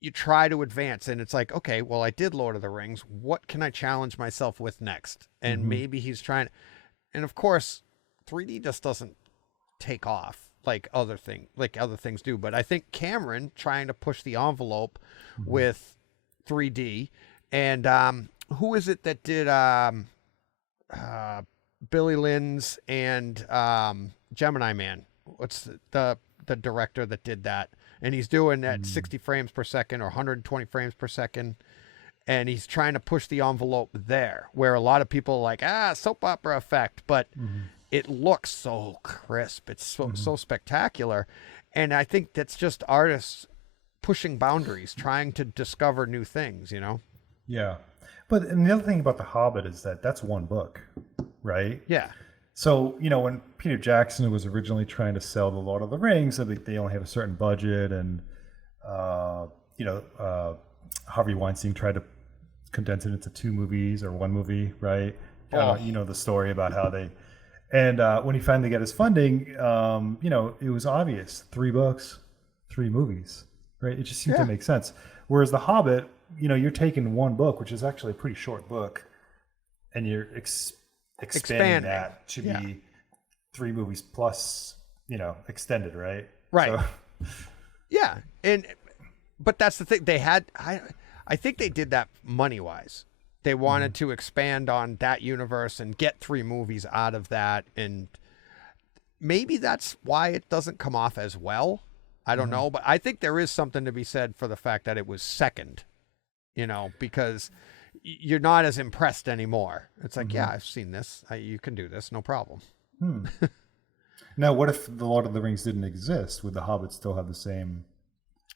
you try to advance, and it's like, okay, well, I did Lord of the Rings. What can I challenge myself with next? And maybe he's trying, and of course, 3D just doesn't take off like other things do. But I think Cameron trying to push the envelope with 3D, and who is it that did Billy Lynn's and Gemini Man? What's the director that did that? And he's doing at 60 frames per second or 120 frames per second. And he's trying to push the envelope there, where a lot of people are like, soap opera effect, but it looks so crisp. It's so spectacular. And I think that's just artists pushing boundaries, trying to discover new things, Yeah. But and the other thing about The Hobbit is that's one book, right? Yeah. So, when Peter Jackson was originally trying to sell The Lord of the Rings, I think they only have a certain budget, and, Harvey Weinstein tried to condense it into 2 movies or 1 movie, right? the story about how they, and when he finally got his funding, it was obvious: 3 books, 3 movies, right? It just seemed to make sense. Whereas The Hobbit, you're taking 1 book, which is actually a pretty short book, and you're expanding that to be 3 movies plus, extended, right? Right. So, yeah, but that's the thing. They had, I think they did that money-wise. They wanted to expand on that universe and get 3 movies out of that, and maybe that's why it doesn't come off as well. I don't know, but I think there is something to be said for the fact that it was second, because you're not as impressed anymore. It's like, yeah, I've seen this. You can do this, no problem. Now, what if The Lord of the Rings didn't exist? Would The Hobbit still have the same?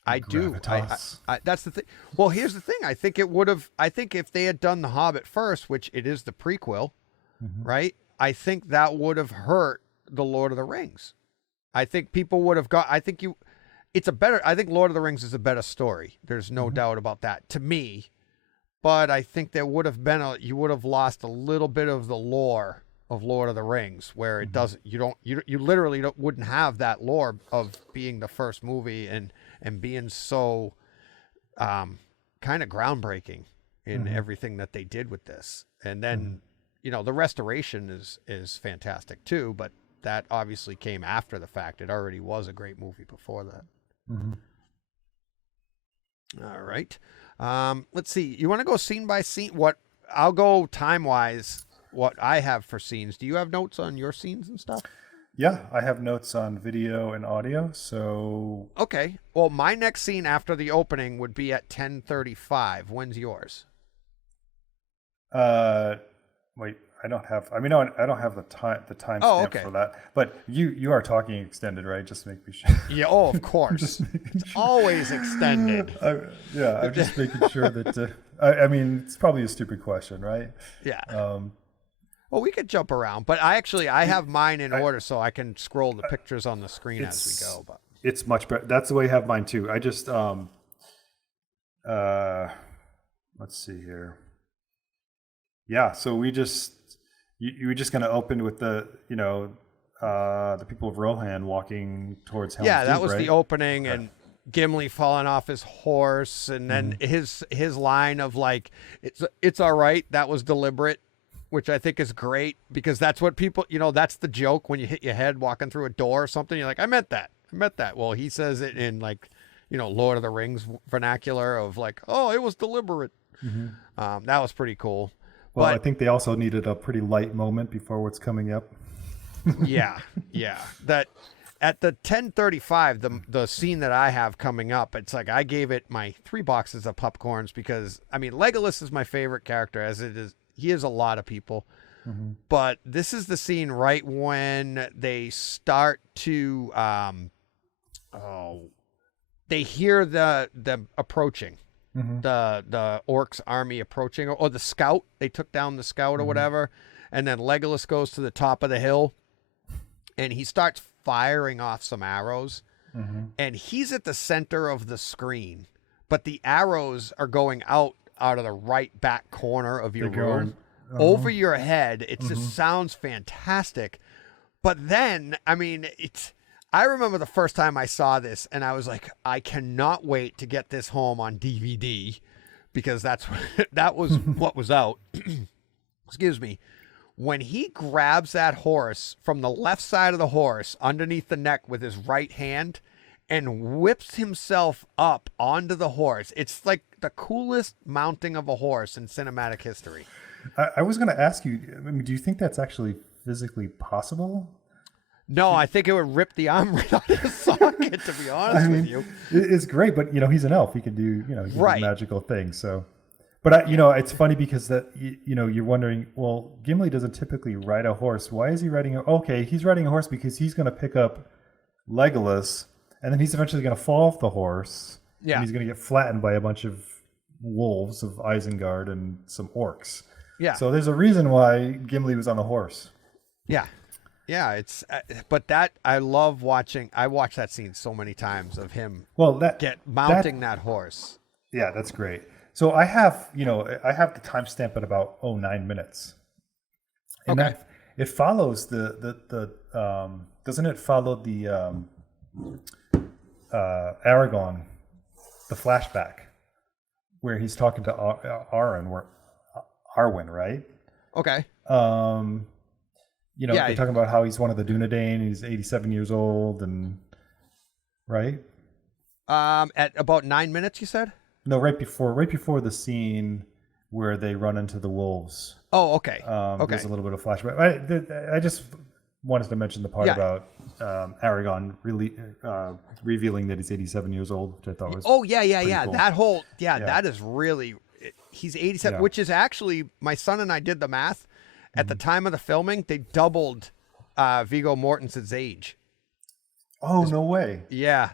I do. That's the thing. Well, here's the thing. I think it would have. I think if they had done The Hobbit first, which it is the prequel, right? I think that would have hurt The Lord of the Rings. I think people would have got. I think Lord of the Rings is a better story. There's no doubt about that to me. But I think there would have been you would have lost a little bit of the lore of Lord of the Rings, where it doesn't. You literally wouldn't have that lore of being the first movie and being so kind of groundbreaking in everything that they did with this. And then, the restoration is fantastic too, but that obviously came after the fact. It already was a great movie before that. All right. Let's see. You want to go scene by scene? I'll go time-wise, what I have for scenes. Do you have notes on your scenes and stuff? Yeah, I have notes on video and audio, so... Okay. Well, my next scene after the opening would be at 10:35. When's yours? Wait, I don't have... I don't have the timestamp for that. But you are talking extended, right? Just to make me sure. Yeah, of course. It's always extended. I'm just making sure that... it's probably a stupid question, right? Yeah. Well, we could jump around, but I have mine in order so I can scroll the pictures on the screen as we go. But it's much better. That's the way I have mine too. I just let's see here. Yeah, so you were just going to open with the people of Rohan walking towards Helm's Deep, that was right? the opening, and Gimli falling off his horse, and then his line of like, it's all right, that was deliberate. Which I think is great, because that's what people, that's the joke when you hit your head walking through a door or something. You're like, I meant that. Well, he says it in like, Lord of the Rings vernacular of like, oh, it was deliberate. That was pretty cool. Well, I think they also needed a pretty light moment before what's coming up. yeah. That at the 10:35, the scene that I have coming up, it's like I gave it my 3 boxes of popcorns because, Legolas is my favorite character, as it is. He is a lot of people, but this is the scene right when they start to, they hear the approaching, the orcs army approaching, or the scout. They took down the scout or whatever, and then Legolas goes to the top of the hill, and he starts firing off some arrows, and he's at the center of the screen, but the arrows are going out of the right back corner of your room over your head. It just sounds fantastic. But then, I remember the first time I saw this and I was like, I cannot wait to get this home on DVD, because that was what was out. Excuse me. When he grabs that horse from the left side of the horse underneath the neck with his right hand and whips himself up onto the horse. It's like the coolest mounting of a horse in cinematic history. I was going to ask you, do you think that's actually physically possible? No, I think it would rip the arm right out of the socket, to be honest with you. It's great, but, he's an elf. He can do, magical things. So, but, it's funny because that, you're wondering, well, Gimli doesn't typically ride a horse. Why is he riding he's riding a horse because he's going to pick up Legolas, and then he's eventually going to fall off the horse. Yeah. And he's going to get flattened by a bunch of wolves of Isengard and some orcs. Yeah. So there's a reason why Gimli was on the horse. Yeah. Yeah. But that, I love watching. I watched that scene so many times of him mounting that horse. Yeah, that's great. So I have the timestamp at about 9 minutes. And Okay. that it follows doesn't it follow the Aragorn, the flashback where he's talking to Arwen, right? Okay. They're talking about how he's one of the Dunedain, he's 87 years old, and right? At about 9 minutes, you said? No, right before the scene where they run into the wolves. Oh, okay. Okay. There's a little bit of flashback. I just wanted to mention the part about Aragorn really revealing that he's 87 years old, which I thought was cool. That is really, he's 87, which is actually, my son and I did the math. At the time of the filming, they doubled Viggo Mortensen's age. Oh, no way. Yeah.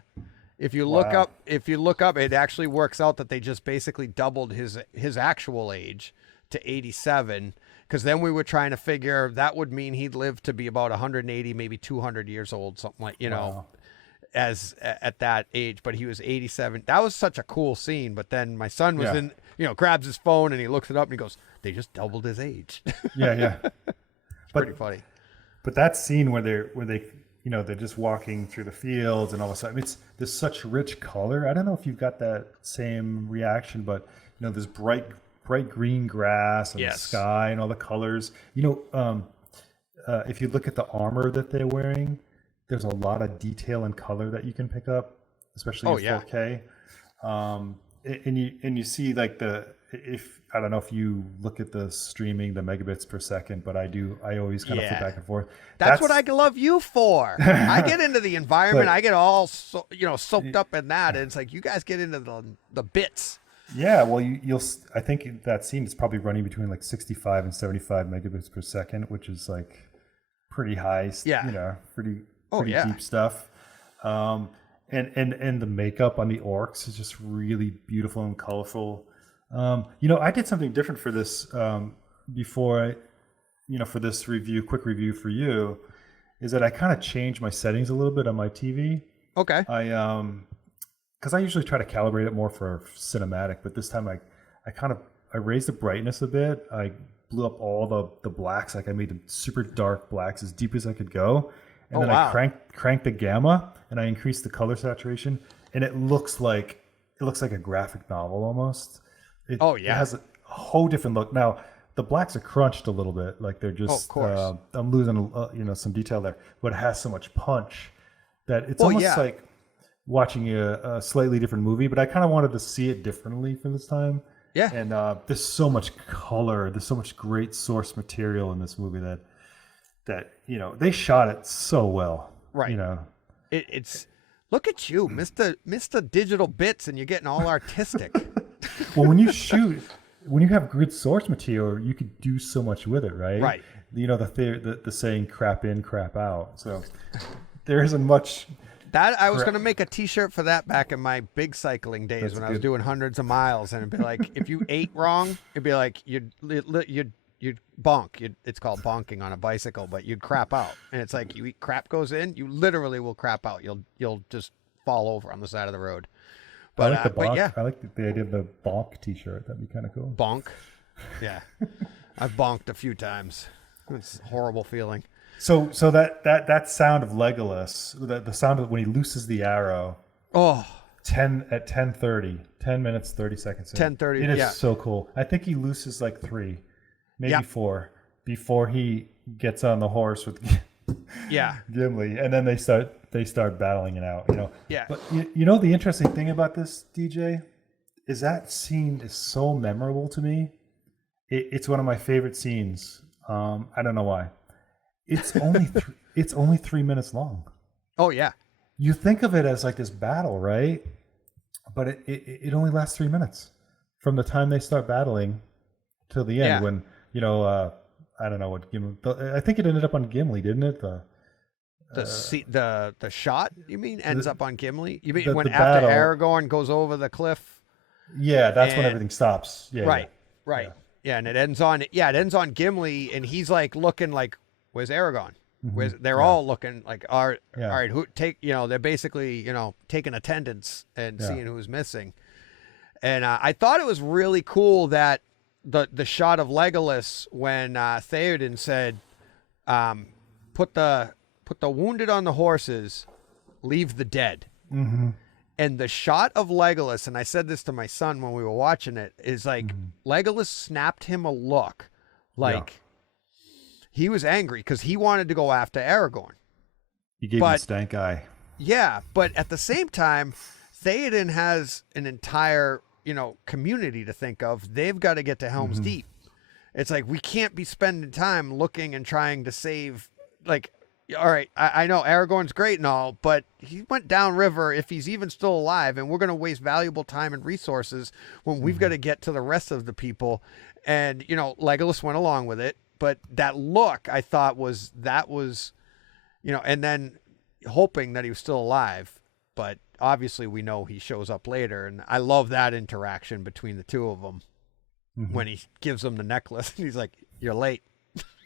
If you look up, it actually works out that they just basically doubled his actual age to 87. Because then we were trying to figure that would mean he'd live to be about 180, maybe 200 years old, something like, as at that age. But he was 87. That was such a cool scene. But then my son was grabs his phone and he looks it up and he goes, they just doubled his age. Yeah. Pretty funny. But that scene where they they're just walking through the fields and all of a sudden there's such rich color. I don't know if you've got that same reaction, but there's bright green grass and the sky and all the colors. If you look at the armor that they're wearing, there's a lot of detail and color that you can pick up, especially in 4K. And you see like I don't know if you look at the streaming, the megabits per second, but I do. I always kind of flip back and forth. That's what I love you for. I get into the environment. I get all soaked up in that, and it's like you guys get into the bits. Yeah, well, you'll. I think that scene is probably running between like 65 and 75 megabits per second, which is like pretty high. Yeah, pretty deep stuff. And the makeup on the orcs is just really beautiful and colorful. I did something different for this before for this quick review for you, is that I kind of changed my settings a little bit on my TV. Okay. Because I usually try to calibrate it more for cinematic, but this time I raised the brightness a bit. I blew up all the blacks, like I made them super dark blacks as deep as I could go. And then I cranked the gamma and I increased the color saturation, and it looks like a graphic novel almost. It has a whole different look. Now, the blacks are crunched a little bit, like they're just. Oh, of course. I'm losing, some detail there, but it has so much punch that it's almost like watching a slightly different movie. But I kind of wanted to see it differently for this time. Yeah. And there's so much color. There's so much great source material in this movie that they shot it so well. Right. It's look at you, Mr. Digital Bits, and you're getting all artistic. Well, when you have good source material, you could do so much with it, right? Right. The saying "crap in, crap out." So there isn't much. That I was going to make a T-shirt for that back in my big cycling days when I was doing hundreds of miles, and it'd be like if you ate wrong, it'd be like you'd bonk. It's called bonking on a bicycle, but you'd crap out, and it's like you eat crap goes in, you literally will crap out. You'll just fall over on the side of the road. But, I like the bonk. I like the idea of the bonk T-shirt. That'd be kind of cool. Bonk, yeah. I've bonked a few times. It's a horrible feeling. So that sound of Legolas, the sound of when he looses the arrow. Oh. 10 minutes 30 seconds. 10:30. It is so cool. I think he looses like 3, maybe 4 before he gets on the horse with Gimli, and then they start battling it out. Yeah. But the interesting thing about this, DJ, is that scene is so memorable to me. It's one of my favorite scenes. I don't know why. It's only it's only 3 minutes long. Oh yeah. You think of it as like this battle, right? But it only lasts 3 minutes from the time they start battling till the end. When I don't know what Gimli. I think it ended up on Gimli, didn't it? The shot, you mean, ends up on Gimli? You mean when after Aragorn goes over the cliff? Yeah, that's when everything stops. Yeah, right. Yeah, and it ends on Gimli, and he's like looking like, where's Aragorn? They're all looking like, all right, who take? They're basically taking attendance and seeing who's missing. And I thought it was really cool that the shot of Legolas when Theoden said, put the wounded on the horses, leave the dead. Mm-hmm. And the shot of Legolas, and I said this to my son when we were watching it, is like Legolas snapped him a look like he was angry because he wanted to go after Aragorn. He gave him a stank eye. Yeah, but at the same time, Theoden has an entire, community to think of. They've got to get to Helm's Deep. It's like, we can't be spending time looking and trying to save, like, all right, I know Aragorn's great and all, but he went downriver if he's even still alive, and we're going to waste valuable time and resources when we've got to get to the rest of the people. And, Legolas went along with it, but that look I thought was, and then hoping that he was still alive, but obviously we know he shows up later, and I love that interaction between the two of them when he gives him the necklace. He's like, "You're late."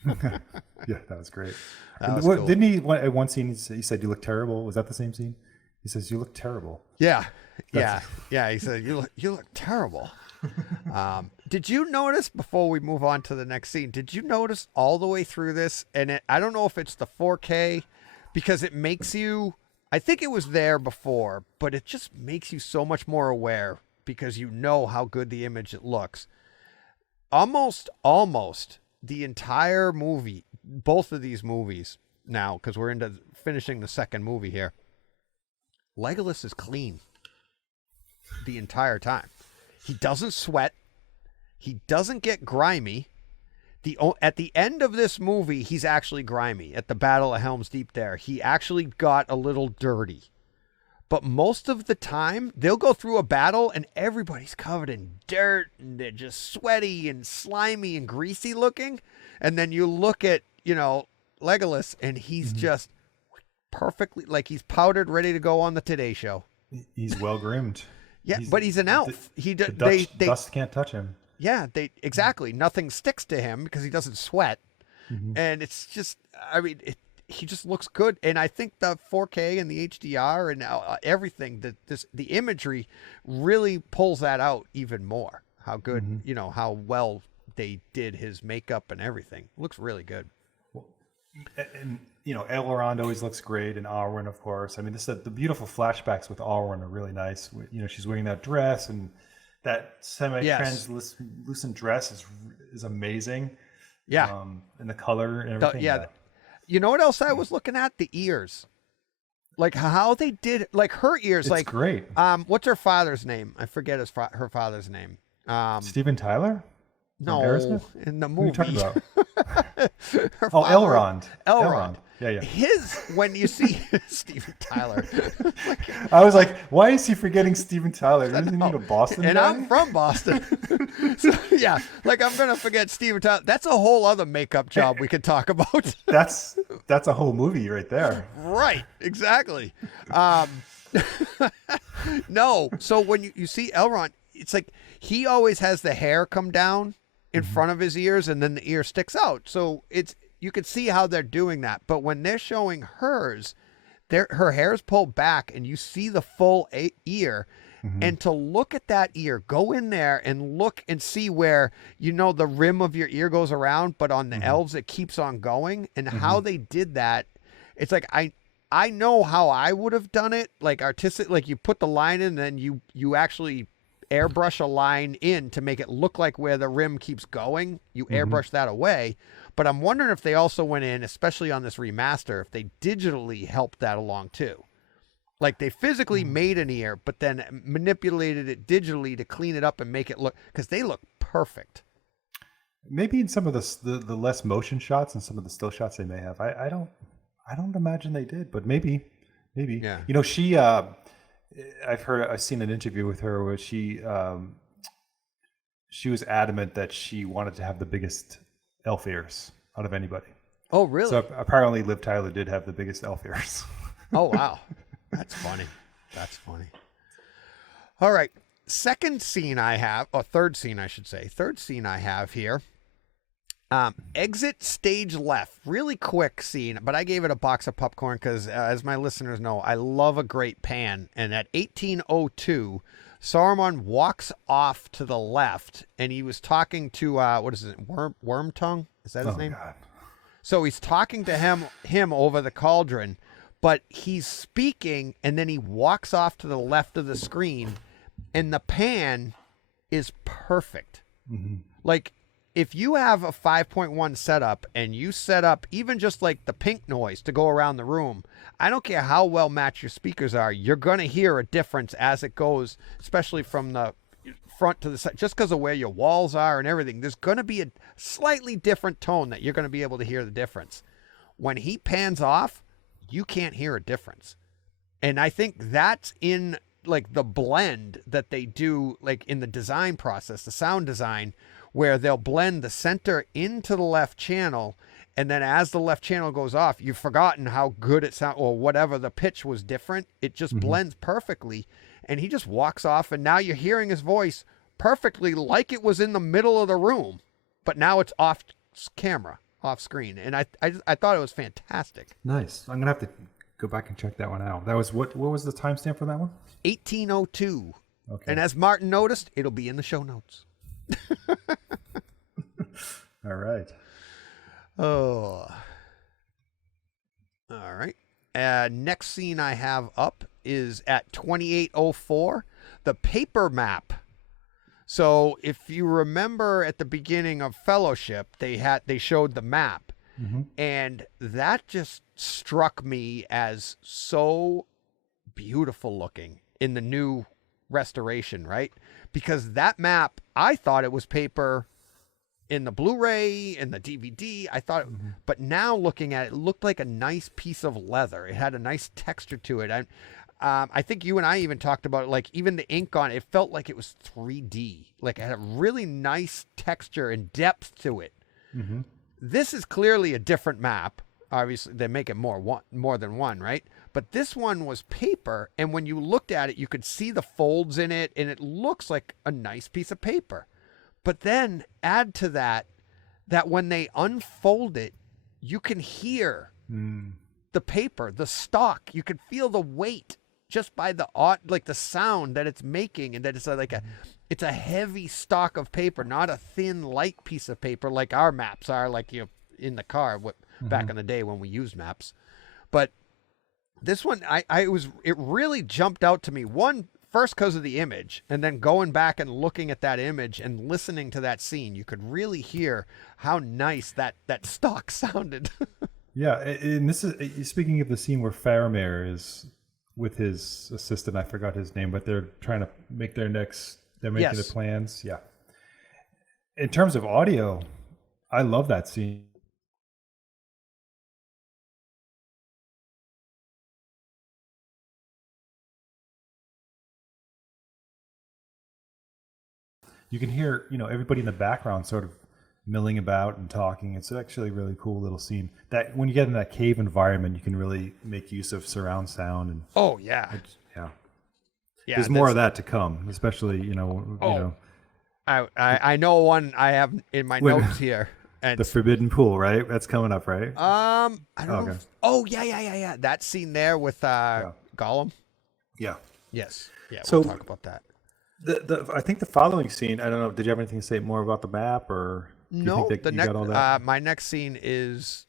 Yeah, that was great. Cool. Didn't he, at one scene, he said, "You look terrible"? Was that the same scene? He says, "You look terrible." Yeah. He said, "You look terrible." Did you notice, before we move on to the next scene, did you notice all the way through this, and I don't know if it's the 4K, because it makes you, I think it was there before, but it just makes you so much more aware because you know how good the image it looks. Almost the entire movie, both of these movies now, because we're into finishing the second movie here, Legolas is clean the entire time. He doesn't sweat. He doesn't get grimy. At the end of this movie, he's actually grimy. At the Battle of Helm's Deep there, he actually got a little dirty. But most of the time, they'll go through a battle and everybody's covered in dirt and they're just sweaty and slimy and greasy looking. And then you look at, Legolas, and he's just perfectly, like he's powdered, ready to go on the Today Show. He's well groomed. Yeah, but he's an elf. Dust can't touch him. Yeah, exactly. Nothing sticks to him because he doesn't sweat. And it's just, he just looks good. And I think the 4K and the HDR and everything, the imagery really pulls that out even more. How good, how well they did his makeup and everything. It looks really good. And Elrond always looks great, and Arwen, of course. I mean, the beautiful flashbacks with Arwen are really nice. She's wearing that dress, and that semi-translucent dress is amazing. Yeah, and the color and everything. You know what else I was looking at? The ears, like how they did, like her ears. It's great. What's her father's name? I forget her father's name. Steven Tyler. No, in the movie. What are you talking about? Elrond. Elrond. Yeah. When you see Steven Tyler. I was like, why is he forgetting Steven Tyler? Isn't he a Boston and guy? I'm from Boston. So, yeah, like I'm going to forget Steven Tyler. That's a whole other makeup job we could talk about. That's a whole movie right there. Right, exactly. No, so when you see Elrond, it's like he always has the hair come down in front of his ears, and then the ear sticks out. So you could see how they're doing that. But when they're showing hers, her hair's pulled back, and you see the full ear. And to look at that ear, go in there and look and see where the rim of your ear goes around, but on the elves it keeps on going. And how they did that, it's like I know how I would have done it, like artistic, like you put the line in, and then you actually airbrush a line in to make it look like where the rim keeps going. You airbrush that away. But I'm wondering if they also went in, especially on this remaster, if they digitally helped that along too. Like they physically made an ear, but then manipulated it digitally to clean it up and make it look, because they look perfect. Maybe in some of the less motion shots and some of the still shots they may have. I don't imagine they did, but maybe. Yeah. She I've seen an interview with her where she was adamant that she wanted to have the biggest elf ears out of anybody. Oh, really? So apparently Liv Tyler did have the biggest elf ears. Oh, wow. That's funny. All right. Third scene I have here. Exit stage left. Really quick scene, but I gave it a box of popcorn because, as my listeners know, I love a great pan. And at 1802, Saruman walks off to the left, and he was talking to what is it, Wormtongue? Is that his name? God. So he's talking to him over the cauldron, but he's speaking, and then he walks off to the left of the screen, and the pan is perfect. Mm-hmm. Like, if you have a 5.1 setup and you set up even just like the pink noise to go around the room, I don't care how well matched your speakers are, you're going to hear a difference as it goes, especially from the front to the side, just because of where your walls are and everything. There's going to be a slightly different tone that you're going to be able to hear the difference. When he pans off, you can't hear a difference. And I think that's in like the blend that they do, like in the design process, the sound design, where they'll blend the center into the left channel, and then as the left channel goes off, you've forgotten how good it sounds, or whatever, the pitch was different. It just blends perfectly, and he just walks off, and now you're hearing his voice perfectly like it was in the middle of the room, but now it's off camera, off screen, and I thought it was fantastic. Nice. I'm gonna have to go back and check that one out. That was what was the timestamp for that one? 1802. Okay. And as Martin noticed, it'll be in the show notes. All right. Oh. All right. Next scene I have up is at 2804, the paper map. So if you remember at the beginning of Fellowship, they showed the map, and that just struck me as so beautiful looking in the new restoration, right? Because that map, I thought it was paper in the Blu-ray and the DVD. I thought, but now looking at it, it looked like a nice piece of leather. It had a nice texture to it. I think you and I even talked about it, like even the ink on it, it felt like it was 3D. Like it had a really nice texture and depth to it. This is clearly a different map. Obviously, they make it more than one, right? But this one was paper, and when you looked at it, you could see the folds in it, and it looks like a nice piece of paper. But then add to that when they unfold it, you can hear the paper, the stock. You can feel the weight just by the sound that it's making, and that it's it's a heavy stock of paper, not a thin, light piece of paper like our maps are, like in the car back in the day when we used maps. But this one, it really jumped out to me. One, first because of the image, and then going back and looking at that image and listening to that scene, you could really hear how nice that stock sounded. Yeah, and this is speaking of the scene where Faramir is with his assistant. I forgot his name, but they're trying to make they're making the plans. Yeah. In terms of audio, I love that scene. You can hear, everybody in the background sort of milling about and talking. It's actually a really cool little scene. That when you get in that cave environment, you can really make use of surround sound. And oh yeah, there's more of that to come, especially I know one I have in my notes here. And the Forbidden Pool, right? That's coming up, right? I don't know. Oh yeah. That scene there with Gollum. Yeah. Yes. Yeah. So, we'll talk about that. I think the following scene, I don't know, did you have anything to say more about the map, or do you think that you got all that? My next scene is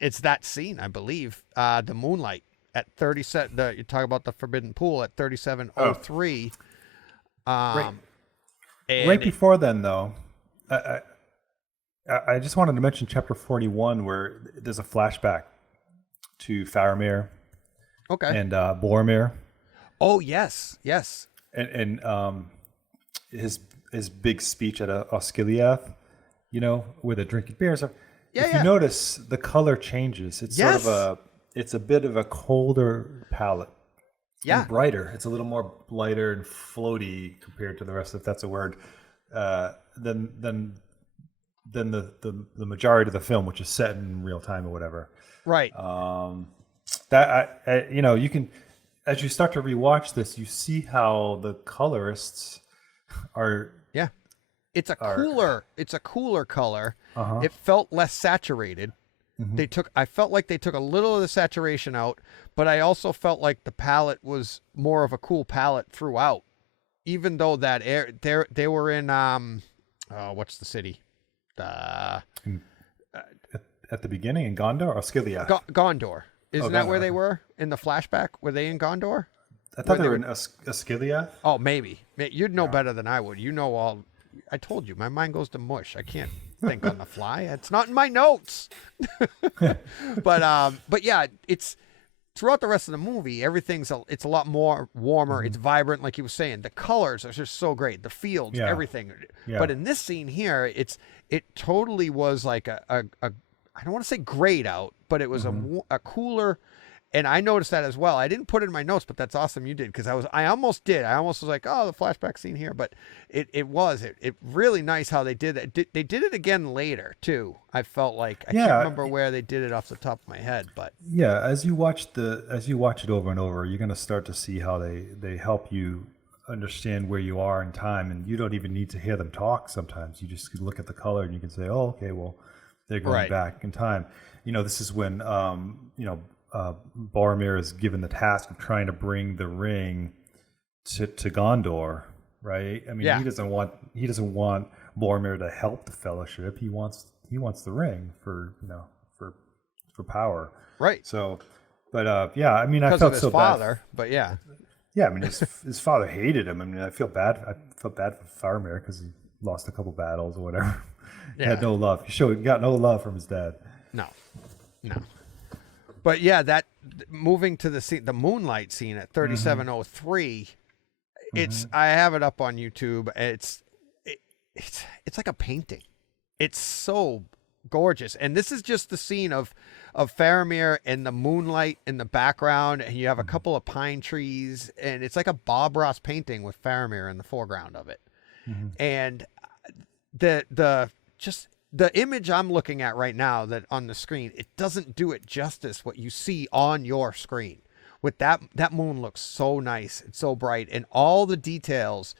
it's that scene, I believe, the moonlight at 37. You talk about the Forbidden Pool at 3703. Right before then, though, I just wanted to mention chapter 41, where there's a flashback to Faramir, and Boromir. Oh yes. And his big speech at Osgiliath, where they're drinking beers. If you notice, the color changes. It's sort of it's a bit of a colder palette. Yeah, and brighter. It's a little more lighter and floaty compared to the rest, if that's a word, than the majority of the film, which is set in real time or whatever. Right. You can. As you start to rewatch this, you see how the colorists are. Yeah, it's a cooler color. It felt less saturated. I felt like they took a little of the saturation out, but I also felt like the palette was more of a cool palette throughout. even though that they were in what's the city? At the beginning in Gondor or Osgiliath? Gondor. Isn't that Gondor, where they okay. were in the flashback? Were they in Gondor? I thought they were in Osgiliath. Oh, maybe. You'd know better than I would. You know all. I told you, my mind goes to mush. I can't think on the fly. It's not in my notes. But yeah, it's throughout the rest of the movie. It's a lot more warmer. It's vibrant, like you were saying. The colors are just so great. The fields, everything. Yeah. But in this scene here, it totally was like a I don't want to say grayed out, but it was a cooler. And I noticed that as well. I didn't put it in my notes, but that's awesome you did, because I almost did. I almost was like, oh, the flashback scene here, but it was really nice how they did that. They did it again later too. I felt like I can't remember where they did it off the top of my head, but yeah, as you watch it over and over, you're going to start to see how they help you understand where you are in time, and you don't even need to hear them talk. Sometimes you just look at the color and you can say, oh, okay, well, they're going back in time. This is when Boromir is given the task of trying to bring the ring to Gondor, right? I mean, he doesn't want Boromir to help the Fellowship. He wants the ring for power, right? So, but yeah, I mean, I felt of his so father, bad. but yeah, I mean, his father hated him. I mean, I felt bad for Faramir because he lost a couple battles or whatever. He had no love. He got no love from his dad. No. But yeah, that moving to the scene, the moonlight scene at 3703, I have it up on YouTube. It's like a painting. It's so gorgeous. And this is just the scene of Faramir and the moonlight in the background, and you have a couple of pine trees, and it's like a Bob Ross painting with Faramir in the foreground of it. And the image I'm looking at right now that on the screen, it doesn't do it justice what you see on your screen. With that moon looks so nice. It's so bright, and all the details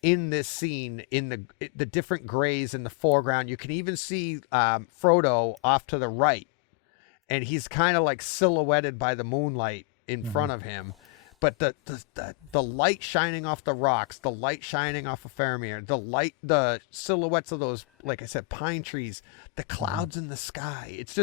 in this scene, in the different grays in the foreground. You can even see Frodo off to the right, and he's kind of like silhouetted by the moonlight in front of him. But the light shining off the rocks, the light shining off of Faramir, the silhouettes of those, like I said, pine trees, the clouds in the sky. It's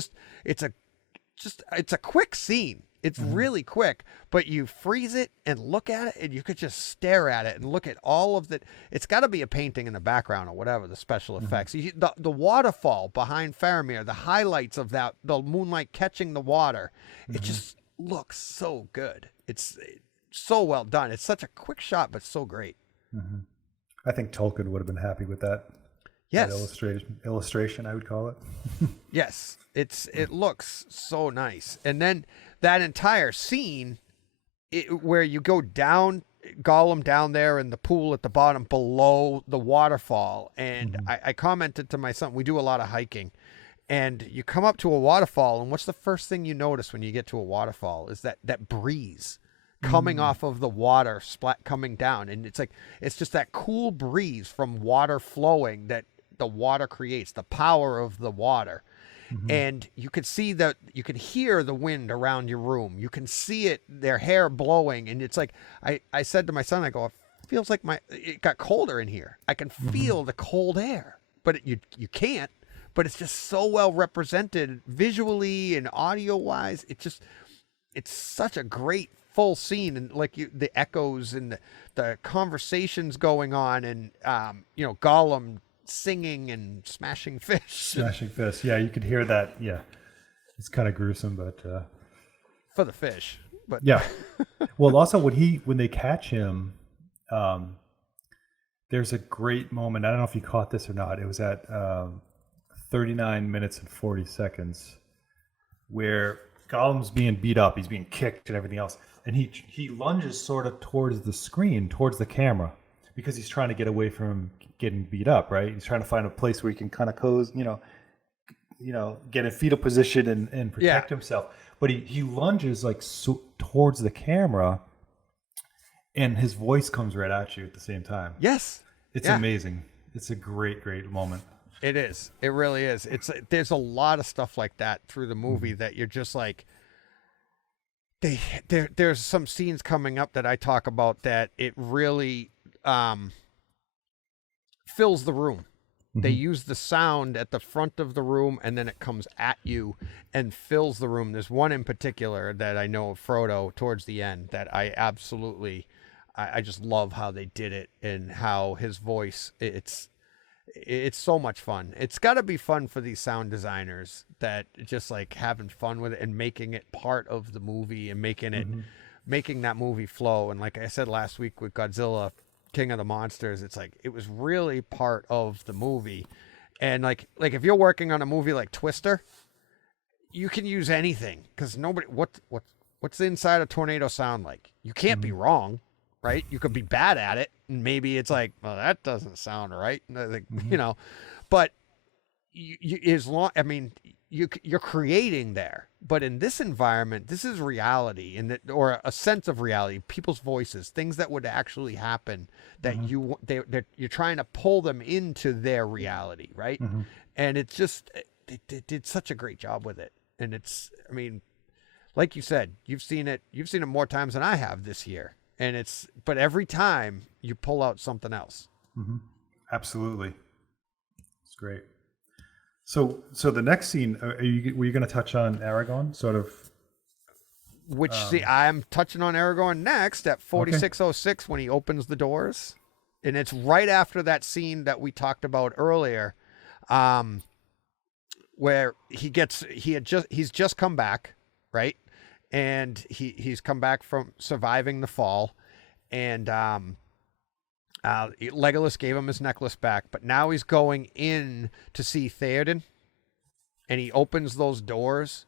a quick scene. It's really quick, but you freeze it and look at it, and you could just stare at it and look at all of the. It's got to be a painting in the background or whatever, the special effects. The waterfall behind Faramir, the highlights of that, the moonlight catching the water. It just looks so good. It's so well done. It's such a quick shot, but so great. I think Tolkien would have been happy with that. Yes. That illustration, I would call it. Yes. It looks so nice. And then that entire scene where you go down, Gollum down there in the pool at the bottom below the waterfall. And I commented to my son, we do a lot of hiking, and you come up to a waterfall, and what's the first thing you notice when you get to a waterfall is that breeze coming off of the water coming down. And it's just that cool breeze from water flowing that the water creates, the power of the water. And you can see that, you can hear the wind around your room. You can see it, their hair blowing. And it's like, I said to my son, I go, it feels like it got colder in here. I can feel the cold air, but you can't, but it's just so well represented visually and audio wise. It's such a great full scene, and like the echoes and the conversations going on, and Gollum singing and smashing fish. Yeah, you could hear that. Yeah, it's kind of gruesome, but for the fish. But yeah. Well, also when they catch him, there's a great moment. I don't know if you caught this or not. It was at 39 minutes and 40 seconds where Gollum's being beat up. He's being kicked and everything else. And he lunges sort of towards the screen, towards the camera, because he's trying to get away from getting beat up, right? He's trying to find a place where he can kind of get in fetal position and protect himself. But he lunges towards the camera, and his voice comes right at you at the same time. Yes. It's amazing. It's a great, great moment. It is. It really is. There's a lot of stuff like that through the movie that you're just like, there's some scenes coming up that I talk about that it really, fills the room. They use the sound at the front of the room, and then it comes at you and fills the room. There's one in particular that I know of Frodo towards the end that I absolutely, I just love how they did it and how his voice, it's so much fun. It's got to be fun for these sound designers that just like having fun with it and making it part of the movie and making it, making that movie flow. And like I said last week with Godzilla, King of the Monsters, it's like it was really part of the movie. And like if you're working on a movie like Twister, you can use anything because nobody what's the inside a tornado sound like? You can't be wrong, right? You could be bad at it, and maybe it's like, well, that doesn't sound right, like, you know. But you as long, I mean, you're creating there. But in this environment, this is reality, or a sense of reality, people's voices, things that would actually happen that you're trying to pull them into their reality, right? And it's just, they did such a great job with it. And it's, I mean, like you said, you've seen it more times than I have this year. And but every time you pull out something else. Absolutely. It's great. So the next scene, were you going to touch on Aragorn, sort of? Which, see, I'm touching on Aragorn next at 4606 when he opens the doors. And it's right after that scene that we talked about earlier, where he's just come back, right? And he's come back from surviving the fall. And Legolas gave him his necklace back, but now he's going in to see Theoden, and he opens those doors,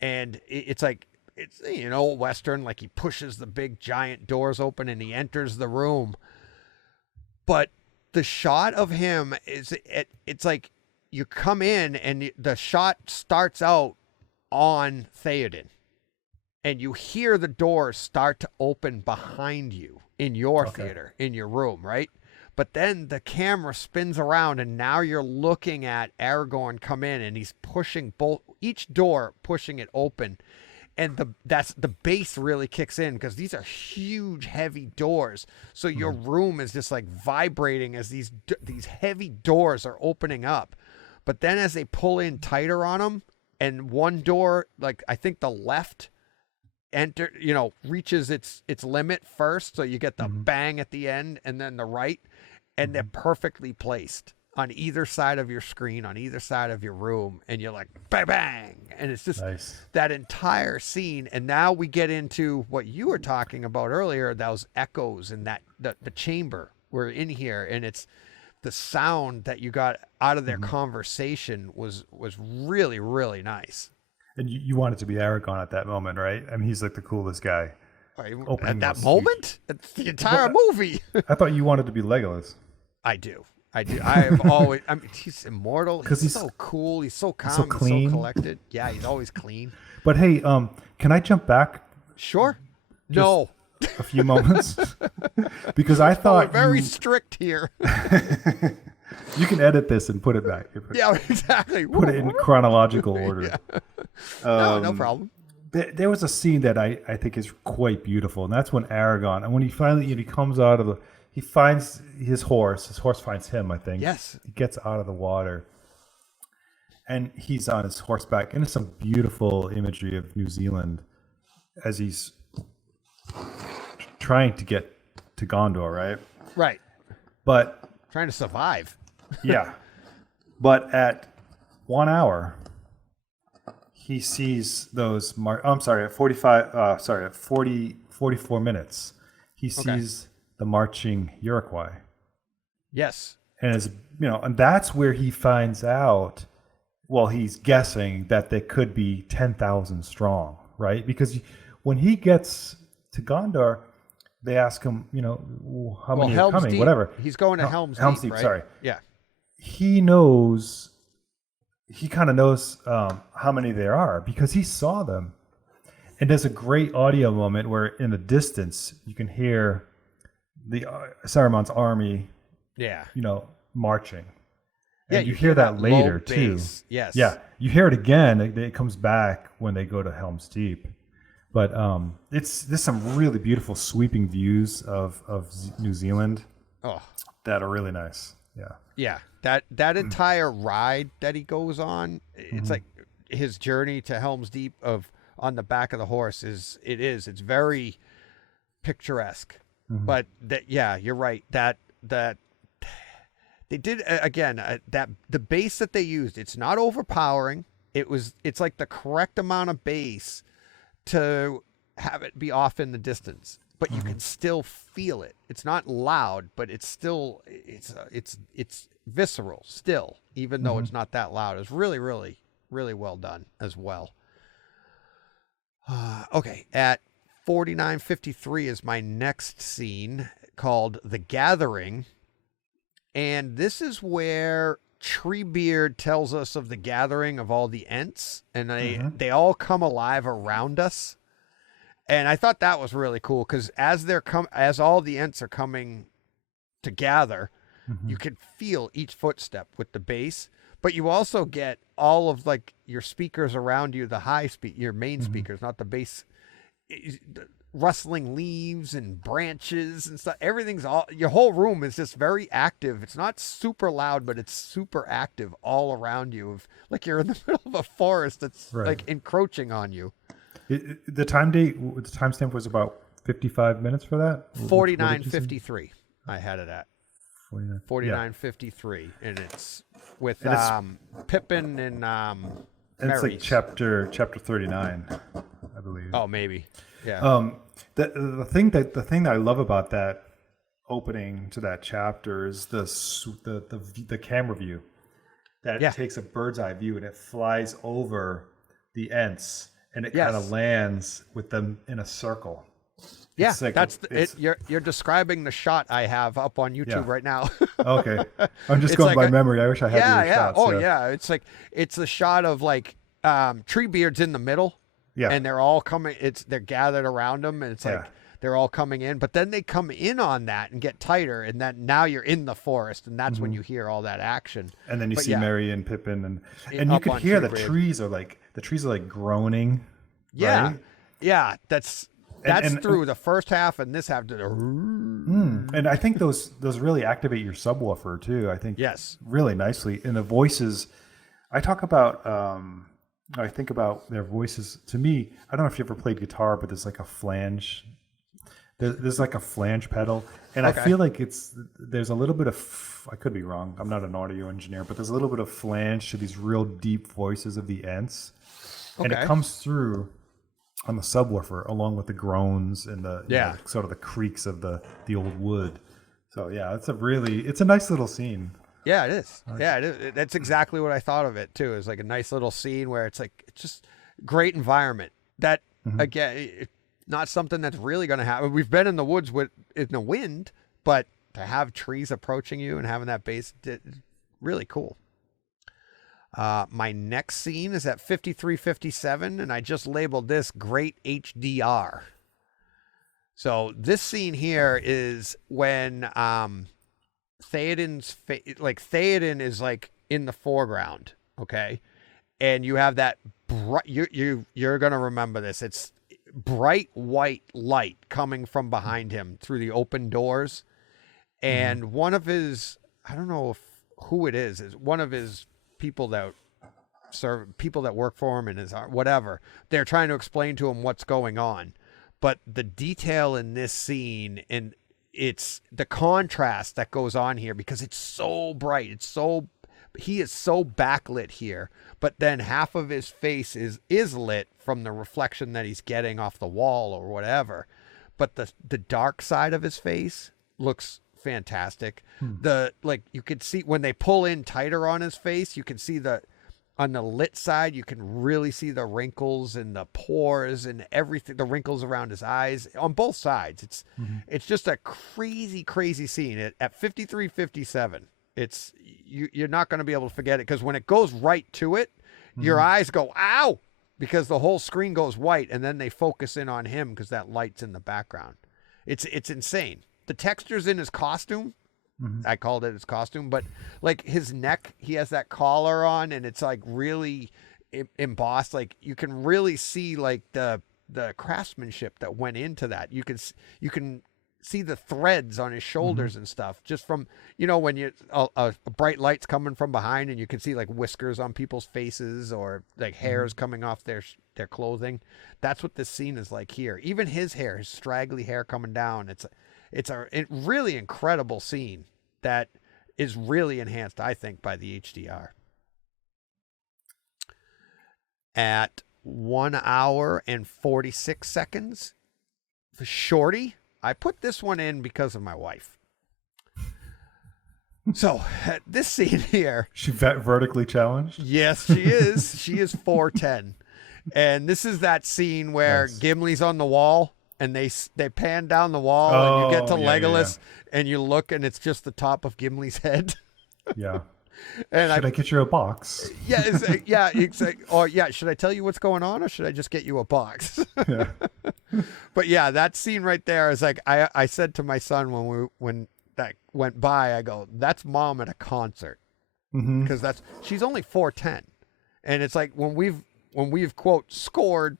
and it's like, it's, you know, Western, like he pushes the big giant doors open and he enters the room. But the shot of him it's like you come in and the shot starts out on Theoden, and you hear the doors start to open behind you in your theater, in your room, right? But then the camera spins around, and now you're looking at Aragorn come in, and he's pushing each door, pushing it open. And the bass really kicks in because these are huge, heavy doors. So your room is just like vibrating as these heavy doors are opening up. But then as they pull in tighter on them, and one door, like I think the left reaches its limit first, so you get the bang at the end, and then the right, and they're perfectly placed on either side of your screen, on either side of your room, and you're like bang bang, and it's just nice. That entire scene. And now we get into what you were talking about earlier, those echoes and that the chamber. We're in here, and it's the sound that you got out of their conversation was really, really nice. And you want it to be Aragorn at that moment, right? I mean, he's like the coolest guy. At that moment? It's the entire movie. I thought you wanted to be Legolas. I do. I've always, I mean, he's immortal. He's so cool. He's so calm. So clean. He's so collected. Yeah, he's always clean. But hey, can I jump back? Sure. No. A few moments? Because I thought we're very strict here. You can edit this and put it back. Yeah, exactly. Put it in chronological order. Yeah. No problem. There was a scene that I think is quite beautiful, and that's when Aragorn, and when he finally he comes out of he finds his horse finds him, I think. Yes. He gets out of the water, and he's on his horseback, and it's some beautiful imagery of New Zealand as he's trying to get to Gondor, right? Right. But trying to survive. Yeah. But at 1 hour, he sees those at 44 minutes, he sees the marching Iroquois. Yes. And and that's where he finds out, well, he's guessing that they could be 10,000 strong, right? Because when he gets to Gondor, they ask him, how many are coming, whatever. He's going to Helm's Deep, right? Sorry. Yeah. He kind of knows how many there are because he saw them. And there's a great audio moment where in the distance you can hear the Saruman's army, marching. And you hear that later too. Yes. Yeah. You hear it again. It comes back when they go to Helm's Deep. But there's some really beautiful sweeping views of New Zealand that are really nice. Yeah, that entire ride that he goes on, it's like his journey to Helm's Deep on the back of the horse it's very picturesque. But you're right, that they did again that the bass that they used, it's not overpowering. It's like the correct amount of bass to have it be off in the distance, but you can still feel it. It's not loud, but it's still it's visceral still, even though it's not that loud. It's really, really, really well done as well. Okay, at 49:53 is my next scene, called The Gathering, and this is where Treebeard tells us of the gathering of all the Ents, and they all come alive around us. And I thought that was really cool, because as all the Ents are coming to gather, you can feel each footstep with the bass, but you also get all of like your speakers around you, your main speakers, not the bass, rustling leaves and branches and stuff. Your whole room is just very active. It's not super loud, but it's super active all around you. Like you're in the middle of a forest that's like encroaching on you. The timestamp was about 55 minutes for that. 49:53. I had it at 49:53, and it's with Pippin and it's like chapter 39, I believe. Oh, maybe. Yeah. The thing that I love about that opening to that chapter is the camera view that takes a bird's eye view, and it flies over the Ents, and it kind of lands with them in a circle. Yeah, you're describing the shot I have up on YouTube right now. Okay, I'm just going by memory. I wish I had your shots. Oh yeah, it's the shot of like Treebeard's in the middle. Yeah, and they're all coming. They're gathered around them, and it's like they're all coming in. But then they come in on that and get tighter, and then now you're in and that's when you hear all that action. And then you see Merry and Pippin, and you can hear the trees are like groaning. Yeah, right? Yeah, that's through the first half, and this half. And I think those really activate your subwoofer too. I think really nicely. And the voices, I think about their voices. To me, I don't know if you ever played guitar, but there's like a flange. There's like a flange pedal, and I feel like there's a little bit of, I could be wrong, I'm not an audio engineer, but there's a little bit of flange to these real deep voices of the Ents, and it comes through on the subwoofer along with the groans and the sort of the creaks of the old wood. So it's a nice little scene. Yeah, it is. Yeah, it is. That's exactly what I thought of it too. It's like a nice little scene where it's just great environment. That again, not something that's really going to happen. We've been in the woods in the wind, but to have trees approaching you and having that bass, really cool. My next scene is at 53:57, and I just labeled this Great HDR. So this scene here is when Theoden is like in the foreground, okay, and you have that you're gonna remember this. It's bright white light coming from behind him through the open doors, and one of his, I don't know who it is one of his people that work for him and his whatever. They're trying to explain to him what's going on, but the detail in this scene, and it's the contrast that goes on here, because it's so bright. He is so backlit here, but then half of his face is lit from the reflection that he's getting off the wall or whatever. But the dark side of his face looks fantastic. You could see when they pull in tighter on his face, you can see on the lit side, you can really see the wrinkles and the pores and everything, the wrinkles around his eyes on both sides. It's just a crazy, crazy scene at 53:57. You're not going to be able to forget it, because when it goes right to it, your eyes go, ow, because the whole screen goes white, and then they focus in on him because that light's in the background. It's insane. The textures in his costume, I called it his costume, but like his neck, he has that collar on, and it's like really embossed. Like you can really see like the the craftsmanship that went into that. You can see the threads on his shoulders and stuff just from, when you a bright light's coming from behind and you can see like whiskers on people's faces or like hairs coming off their clothing. That's what this scene is like here. Even his hair, his straggly hair coming down. It's a really incredible scene that is really enhanced, I think, by the HDR. At 1 hour and 46 seconds, the shorty. I put this one in because of my wife. So this scene here. She vertically challenged? Yes, she is. She is 4'10". And this is that scene where Gimli's on the wall and they pan down the wall and you get to Legolas and you look and it's just the top of Gimli's head. Yeah. And should I get you a box? Yeah, should I tell you what's going on or should I just get you a box? Yeah. But yeah, that scene right there is like I said to my son when that went by, I go, that's mom at a concert. Because she's only 4'10". And it's like when we've quote scored,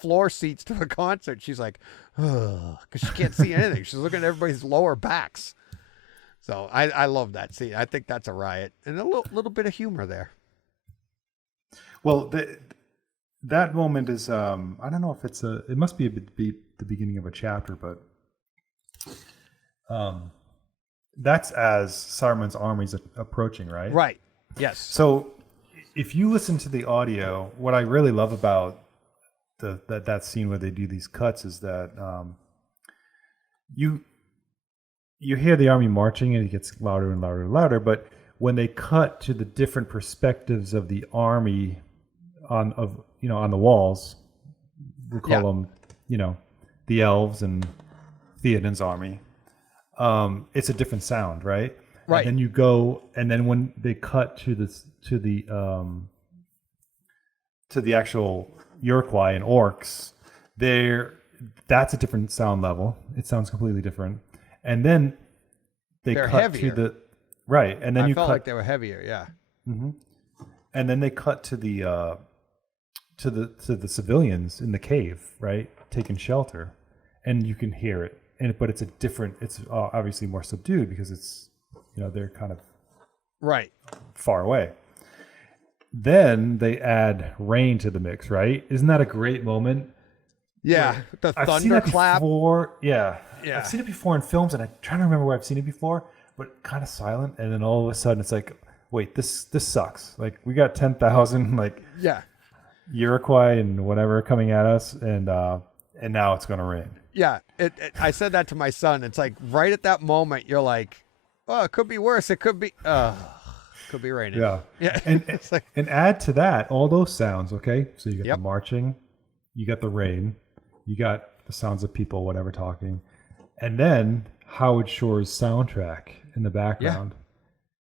floor seats to a concert, she's like, oh, because she can't see anything. She's looking at everybody's lower backs. So I love that scene. I think that's a riot and a little bit of humor there. Well, that moment is I don't know if it must be the beginning of a chapter, but that's as Saruman's army's approaching, right? Right. Yes. So if you listen to the audio, what I really love about that scene where they do these cuts is that you hear the army marching and it gets louder and louder and louder, but when they cut to the different perspectives of the army on the walls, we'll call them, the elves and Theoden's army, it's a different sound, right? Right. And then you go, and then when they cut to the actual Iroquois and orcs, that's a different sound level. It sounds completely different. And then they're cut heavier. To the right, and then I felt like they were heavier, yeah. Mm-hmm. And then they cut to the civilians in the cave, right, taking shelter, and you can hear it. But it's it's obviously more subdued because it's they're kind of right far away. Then they add rain to the mix, right? Isn't that a great moment? Yeah, the thunderclap. Yeah. I've seen it before in films, and I'm trying to remember where I've seen it before, but kind of silent. And then all of a sudden, it's like, wait, this sucks. Like we got 10,000 Iroquois and whatever coming at us, and now it's gonna rain. Yeah, I said that to my son. It's like right at that moment, you're like, oh, it could be worse. It could be raining. Yeah. And it's like, and add to that all those sounds. Okay, so you got the marching, you got the rain, you got the sounds of people, whatever, talking. And then Howard Shore's soundtrack in the background.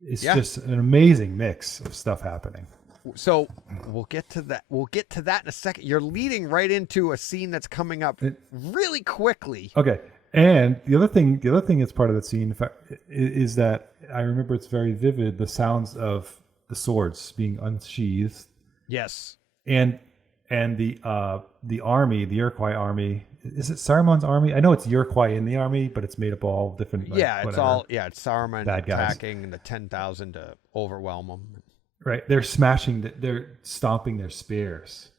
It's just an amazing mix of stuff happening. So we'll get to that. We'll get to that in a second. You're leading right into a scene that's coming up really quickly. Okay. And the other thing that's part of that scene, in fact, is that I remember it's very vivid, the sounds of the swords being unsheathed. Yes. And the army, the Iroquois army, is it Saruman's army? I know it's Iroquois in the army, but it's made up of all different. It's Saruman attacking the 10,000 to overwhelm them. Right, they're stomping their spears.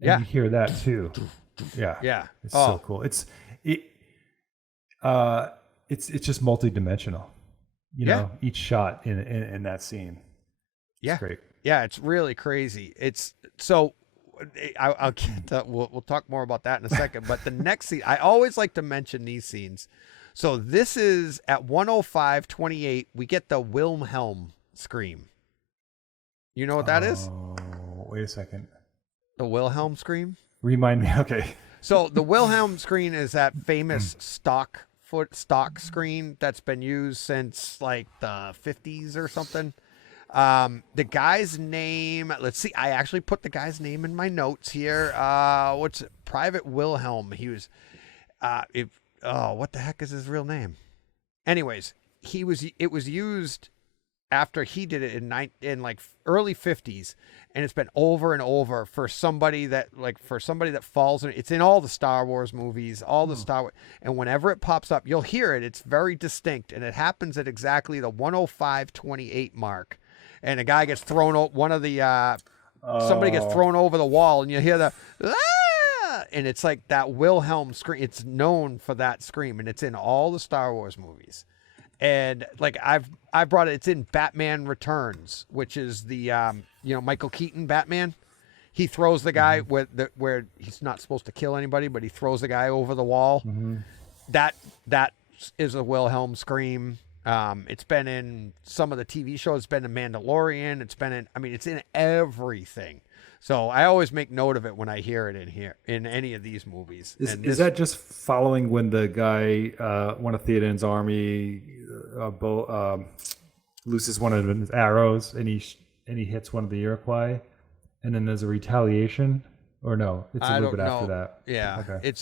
And you hear that too. Yeah. It's so cool. It's just multi-dimensional. Each shot in that scene. Yeah, it's great. Yeah, it's really crazy. It's so. I'll get to, we'll talk more about that in a second. But the next scene, I always like to mention these scenes. So this is at 1:05:28. We get the Wilmhelm Scream. You know what that is? Wait a second. The Wilhelm Scream? Remind me. Okay. So the Wilhelm Scream is that famous stock screen that's been used since like the 50s or something. The guy's name, let's see, I actually put the guy's name in my notes here. What's it? Private Wilhelm. He was, what the heck is his real name? Anyways, it was used after he did it in like early 50s, and it's been over and over for somebody that falls in it. It's in all the Star Wars movies, all the Star Wars, and whenever it pops up, you'll hear it. It's very distinct, and it happens at exactly the 105:28 mark. And a guy gets thrown somebody gets thrown over the wall, and you hear the and it's like that Wilhelm scream. It's known for that scream, and it's in all the Star Wars movies. And like I brought it. It's in Batman Returns, which is the Michael Keaton Batman. He throws the guy where he's not supposed to kill anybody, but he throws the guy over the wall. Mm-hmm. That is a Wilhelm scream. It's been in some of the TV shows. It's been in Mandalorian. It's in everything. So I always make note of it when I hear it in any of these movies. Is that just following when the guy, one of Theoden's army, loses one of his arrows and he hits one of the Iroquois, and then there's a retaliation? Or no, it's a little bit after that. Yeah, okay.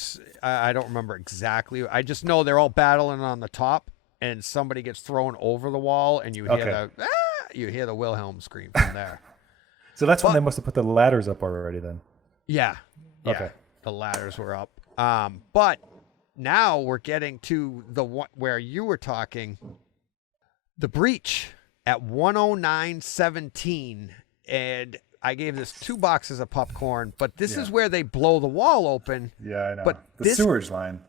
I don't remember exactly. I just know they're all battling on the top, and somebody gets thrown over the wall, and you hear the Wilhelm scream from there. So that's when they must have put the ladders up already then. Yeah. Okay. The ladders were up. But now we're getting to the one where you were talking, the breach at 109:17, and I gave this 2 boxes of popcorn, but this is where they blow the wall open. Yeah, I know. But the sewage line.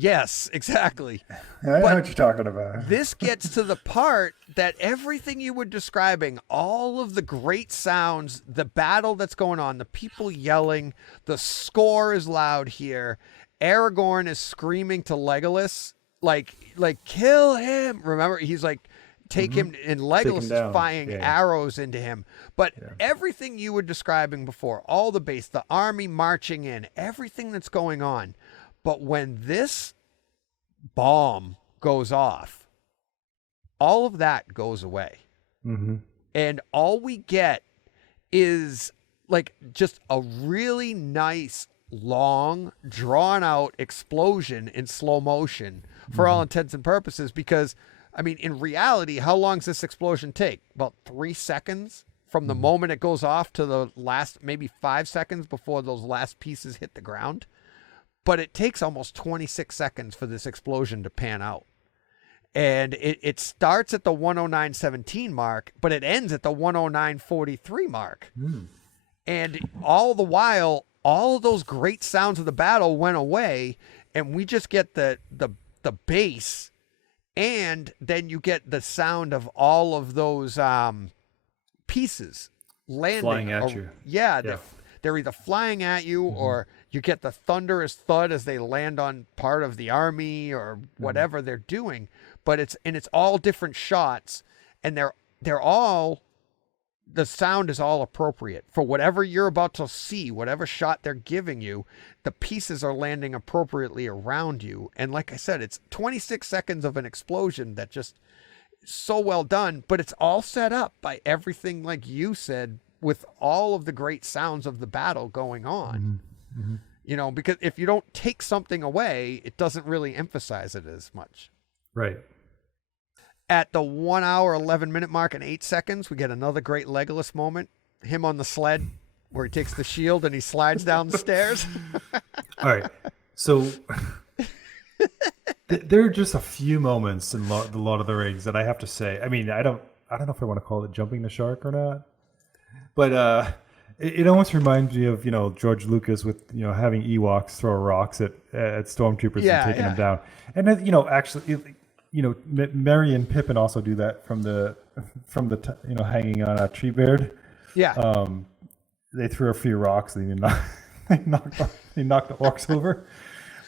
Yes, exactly. I know what you're talking about. This gets to the part that everything you were describing, all of the great sounds, the battle that's going on, the people yelling, the score is loud here. Aragorn is screaming to Legolas, like kill him. Remember, he's like, take him, and Legolas is firing arrows into him. But everything you were describing before, all the base, the army marching in, everything that's going on. But when this bomb goes off, all of that goes away. Mm-hmm. And all we get is like just a really nice, long, drawn out explosion in slow motion for all intents and purposes. Because, I mean, in reality, how long does this explosion take? About 3 seconds from the moment it goes off to the last, maybe 5 seconds before those last pieces hit the ground. But it takes almost 26 seconds for this explosion to pan out. And it starts at the 109:17 mark, but it ends at the 109:43 mark. And all the while, all of those great sounds of the battle went away, and we just get the bass, and then you get the sound of all of those pieces landing. Flying at you. Yeah. They're either flying at you or you get the thunderous thud as they land on part of the army or whatever they're doing. But it's all different shots, and they're all, the sound is all appropriate for whatever you're about to see, whatever shot they're giving you. The pieces are landing appropriately around you. And like I said, it's 26 seconds of an explosion that just so well done, but it's all set up by everything, like you said, with all of the great sounds of the battle going on. You know, because if you don't take something away, it doesn't really emphasize it as much. Right. At the 1 hour, 11 minute mark and 8 seconds, we get another great Legolas moment. Him on the sled where he takes the shield and he slides down the stairs. All right. So there are just a few moments in the Lord of the Rings that I have to say. I mean, I don't know if I want to call it jumping the shark or not. But it almost reminds me of, George Lucas with, having Ewoks throw rocks at stormtroopers and taking them down. And, actually, Merry and Pippin also do that from the hanging on a tree beard. Yeah. They threw a few rocks and they knocked the orcs over.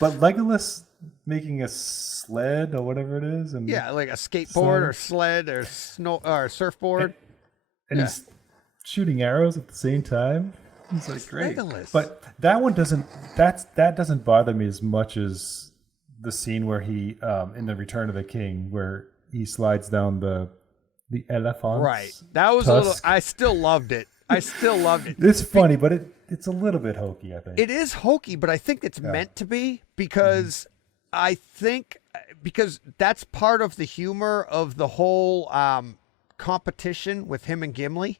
But Legolas making a sled or whatever it is. And like a skateboard or sled or snow or surfboard. And he's shooting arrows at the same time. It's like great. Legolas. But that one that doesn't bother me as much as the scene where he in the Return of the King where he slides down the elephant. Right. That was tusk. a little, I still loved it. It's funny, but it's a little bit hokey, I think. It is hokey, but I think it's meant to be because because that's part of the humor of the whole competition with him and Gimli.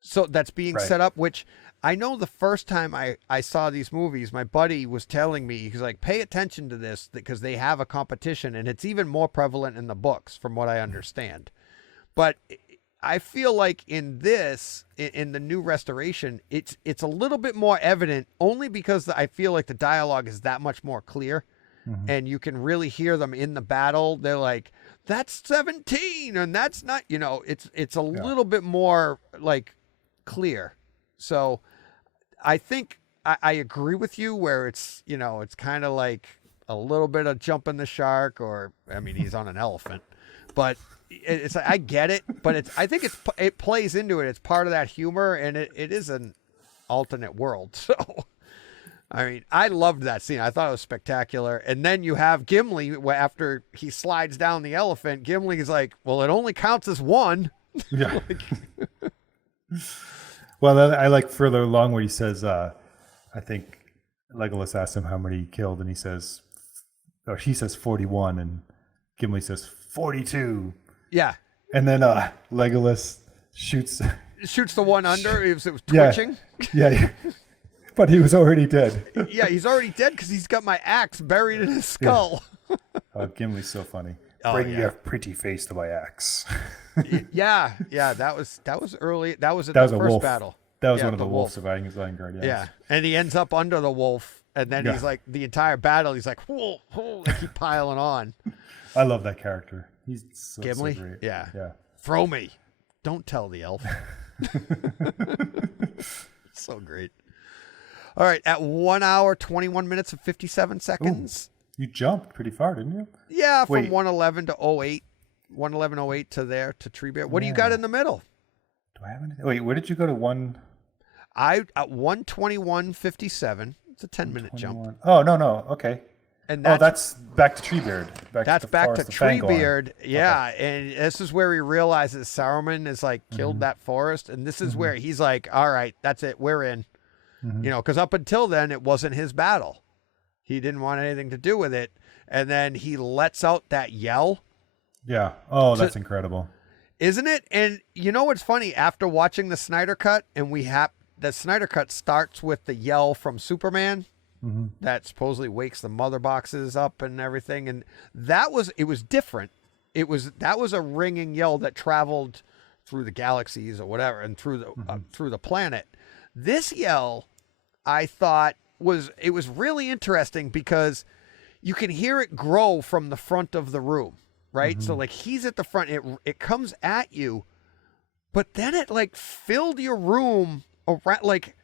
So that's being Right. set up, which I know the first time I saw these movies, my buddy was telling me, he's like, pay attention to this because they have a competition, and it's even more prevalent in the books from what I understand. But I feel like in this, in the new restoration, it's a little bit more evident only because I feel like the dialogue is that much more clear. And you can really hear them in the battle. They're like, that's 17 and that's not, it's a little bit more like clear. So I think I agree with you where it's, it's kind of like a little bit of jumping the shark, or, I mean, he's on an elephant, but it's like, I get it, but I think it plays into it. It's part of that humor, and it is an alternate world. So, I mean, I loved that scene. I thought it was spectacular. And then you have Gimli, after he slides down the elephant, Gimli is like, well, it only counts as one. Yeah. Well, I like further along where he says, I think Legolas asks him how many he killed, and he says 41, and Gimli says 42. Yeah. And then Legolas shoots the one under. It was twitching. Yeah. But he was already dead. Yeah, he's already dead because he's got my axe buried in his skull. Gimli's so funny. Bring your pretty face to my axe. Yeah, that was early. That was the a first wolf. battle. That was Yeah, one of the wolves wolf. surviving his vanguard. Yeah, and he ends up under the wolf, and then he's like, the entire battle, he's like, whoa, they keep piling on. I love that character. He's so Gimli? great. Yeah. Yeah. Throw me. Don't tell the elf. So great. All right, at 1 hour, 21 minutes and 57 seconds. Ooh, you jumped pretty far, didn't you? Yeah, from Wait. 111 to 08. 111.08 to there, to Treebeard. What do you got in the middle? Do I have anything? Wait, where did you go to one? At 121.57. It's a 10-minute jump. 21? Oh, no. Okay. And that's back to Treebeard. That's back to Forest of Fangorn. Treebeard. Yeah, and this is where he realizes Saruman is like killed that forest, and this is where he's like, all right, that's it, we're in. Because up until then, it wasn't his battle. He didn't want anything to do with it, and then he lets out that yell. Yeah. Oh, that's incredible. Isn't it? And you know what's funny? After watching the Snyder Cut, and the Snyder Cut starts with the yell from Superman that supposedly wakes the mother boxes up and everything, and it was different. That was a ringing yell that traveled through the galaxies or whatever, and through the planet. This yell, I thought was really interesting because you can hear it grow from the front of the room. Right. So like he's at the front, it comes at you, but then it like filled your room around, like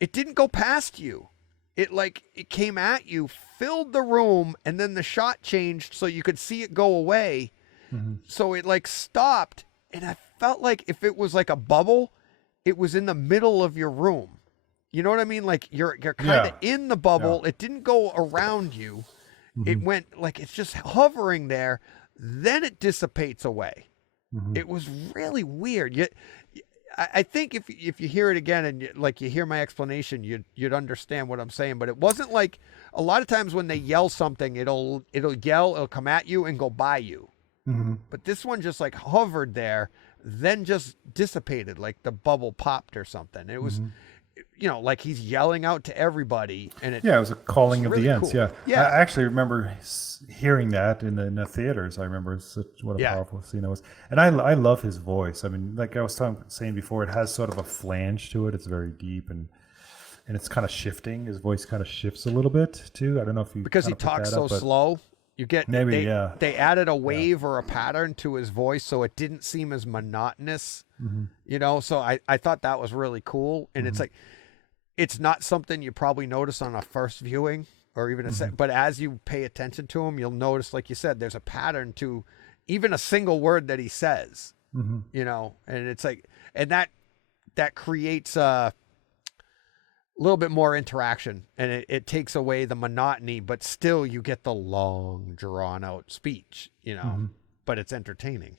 it didn't go past you. It came at you, filled the room, and then the shot changed so you could see it go away. So it like stopped, and I felt like if it was like a bubble, it was in the middle of your room. You know what I mean? Like you're kind of in the bubble. It didn't go around you. It went like it's just hovering there. Then it dissipates away. It was really weird. I think if you hear it again and you hear my explanation, you'd understand what I'm saying. But it wasn't like a lot of times when they yell something, it'll yell, it'll come at you and go by you. But this one just like hovered there, then just dissipated, like the bubble popped or something. It was, like he's yelling out to everybody, and it was a calling of really the Ents. cool. Yeah. I actually remember hearing that in the theaters. I remember what a powerful scene it was, and I love his voice. I mean, like I was saying before, it has sort of a flange to it. It's very deep and it's kind of shifting. His voice kind of shifts a little bit too. I don't know if you because he talks so slow. You get maybe they added a wave or a pattern to his voice so it didn't seem as monotonous. So I thought that was really cool, and it's like it's not something you probably notice on a first viewing or even but as you pay attention to him, you'll notice, like you said, there's a pattern to even a single word that he says. And it's like, and that creates a little bit more interaction, and it takes away the monotony, but still you get the long drawn out speech, but it's entertaining.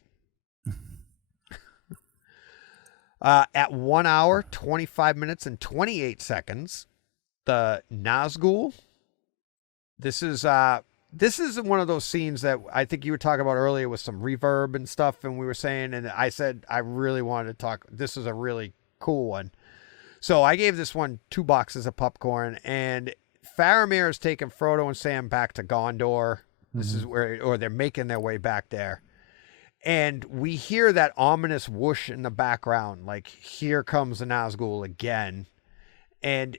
At 1 hour, 25 minutes and 28 seconds, the Nazgul. This is this is one of those scenes that I think you were talking about earlier with some reverb and stuff, and we were saying, and I said I really wanted to talk. This is a really cool one. So I gave this one 2 boxes of popcorn, and Faramir has taken Frodo and Sam back to Gondor. This is where, or they're making their way back there. And we hear that ominous whoosh in the background, like, here comes the Nazgul again. And